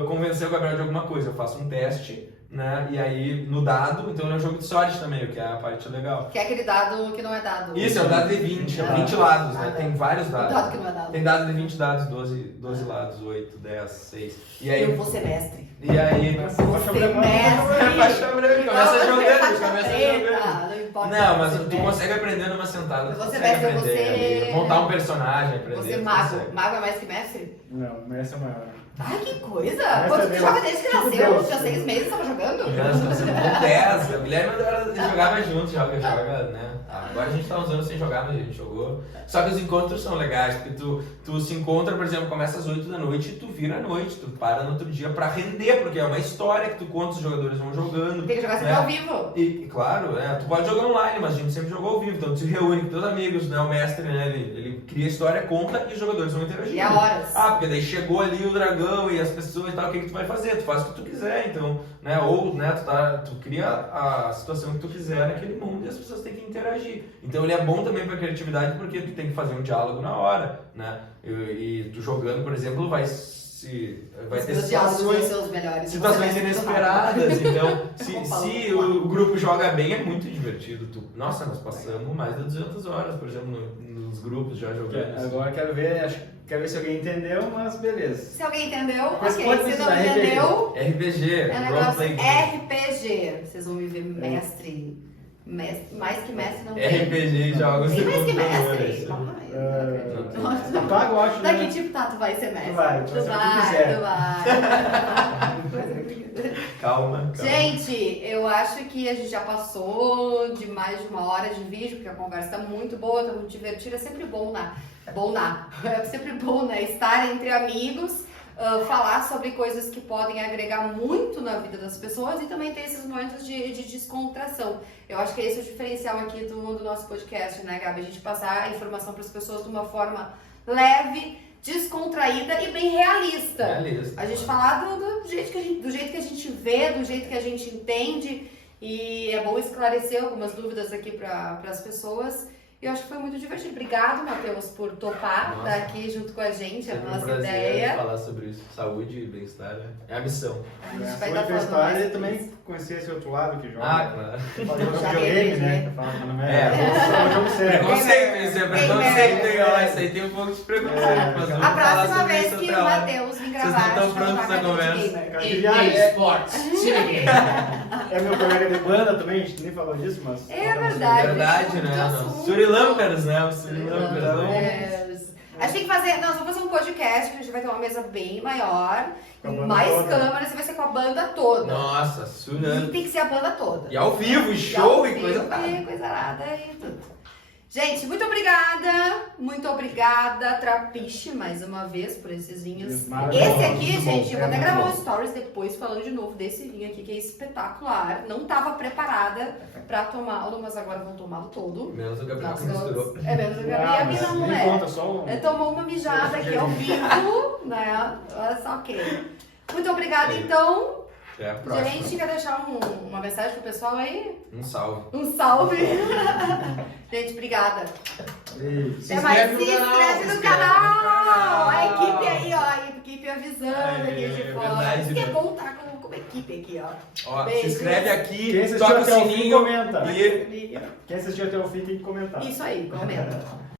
convencer o Gabriel de alguma coisa, eu faço um teste, né, e aí no dado, então ele é um jogo de sorte também, o que é a parte legal. Que é aquele dado que não é dado. Isso, é um dado de 20, é 20 lados, né? Tem vários O dados. dado que não é dado. Tem dado de 20 dados, 12 lados, 8, 10, 6. E aí. Eu vou ser mestre. E aí. Nossa, Vou faixa ser branca. mestre. Faixa branca, começa Não, jogando, faixa começa preta, jogando. Não importa. Não, mas Você tu mestre. consegue aprender numa sentada. Tu Você consegue mestre, aprender você- ali, montar um personagem, aprender. Você é tu mago. consegue. Mago é mais que mestre? Não, essa é maior. Ai, que coisa! Essa Pô, é tu Deus. joga desde que Tipo nasceu, Deus. tinha 6 meses, tava jogando? Já estão sendo bom 10. A Guilherme jogava junto, joga, né? Agora a gente tá uns anos sem jogar, mas a gente jogou. Só que os encontros são legais, porque tu se encontra, por exemplo, começa às 8 da noite e tu vira à noite, tu para no outro dia pra render, porque é uma história que tu conta, os jogadores vão jogando. Tem que jogar sempre né? ao vivo. E claro, tu pode jogar online, mas a gente sempre jogou ao vivo, então tu se reúne com teus amigos, né? O mestre, né? Ele cria a história, conta e os jogadores vão interagir. E há horas. Ah, porque daí chegou ali o dragão e as pessoas e tal, o que tu vai fazer? Tu faz o que tu quiser, então, né? Ou, né, tu cria a situação que tu quiser naquele mundo e as pessoas têm que interagir. Então ele é bom também pra criatividade porque tu tem que fazer um diálogo na hora, né? E tu jogando, por exemplo, vai ter Os diálogos vão situações ser os melhores. situações Você é mestre do inesperadas, então Como se falou. o grupo joga bem é muito divertido. Nossa, nós passamos mais de 200 horas, por exemplo, nos grupos já jogando. Agora quero ver se alguém entendeu, mas beleza. Se alguém entendeu, Mas ok. pode Se não precisar, entendeu, RPG, é negócio roleplay game. RPG. Vocês vão me ver mestre. Mais que mestre não tem. RPG e jogos Tem de mais que computador. mestre. isso. Calma aí. Eu pago, eu acho, né? Daqui tipo, tá, tu vai ser mestre. Tu vai, tu vai ser o que vai, quiser. tu vai. Calma. Gente, eu acho que a gente já passou de mais de 1 hora de vídeo, porque a conversa tá muito boa, tá muito divertida. É sempre bom, né? É sempre bom, né? Estar entre amigos, falar sobre coisas que podem agregar muito na vida das pessoas e também ter esses momentos de descontração. Eu acho que esse é o diferencial aqui do nosso podcast, né, Gabi? A gente passar a informação para as pessoas de uma forma leve, descontraída e bem realista. A gente falar do jeito que a gente vê, do jeito que a gente entende, e é bom esclarecer algumas dúvidas aqui para as pessoas. E eu acho que foi muito divertido. Obrigado, Matheus, por topar estar aqui junto com a gente, a Sempre um nossa prazer ideia. falar sobre isso. Saúde e bem-estar é a missão. A gente vai Foi estar a falando história mais e também sobre isso. conhecer esse outro lado que joga. Ah, claro. Pode jogar Joga videogame, RPG. né? Que eu falo que não É, é um jogo sério. Preconceito, isso é preconceito, Gamer. ó, isso aí tem um pouco de preconceito. Mas vamos A falar próxima sobre vez isso que o outra hora. Matheus vir Vocês não gravar, estão a gente vai prontos jogar na Gamer conversa? Gamer. Viagem. Esportes, cinema. É meu colega de banda também, a gente nem falou disso, mas... É verdade. Verdade, Muito né? assunto. Surilampers, né? Os Surilampers, né? É, A gente tem que fazer, nós vamos fazer um podcast, que a gente vai ter uma mesa bem maior, Com a banda mais toda. câmeras, e vai ser com a banda toda. Nossa, E surando. tem que ser a banda toda. E ao vivo, E show ao e vivo, coisa nada. e coisa nada e tudo. Gente, muito obrigada, Trapiche, mais uma vez, por esses vinhos. Isso, maravilhoso, Esse aqui, muito bom, gente, eu vou até muito gravar bom. um stories depois falando de novo desse vinho aqui, que é espetacular. Não tava preparada pra tomá-lo, mas agora vou tomá-lo todo. Menos o Gabriel que Nossa, misturou. é menos a Gabi, a Gabi não, me né? conta só um... Tomou uma mijada aqui ao vivo, né? Mas ok. Muito obrigada, Sim. então. Até a próxima. Gente, quer deixar uma mensagem pro pessoal aí? Um salve. Um salve. Gente, obrigada. Isso. Até mais. Se inscreve no canal, inscreve se no inscreve canal. no A canal. equipe aí, ó. A equipe avisando aqui de fora. verdade, Isso que é né? bom estar com equipe aqui, ó. Ó, Beijo. se inscreve aqui, Quem assistiu toca o até o fim, sininho comenta. e Quem assistiu até o fim tem que comentar. Isso aí, comenta.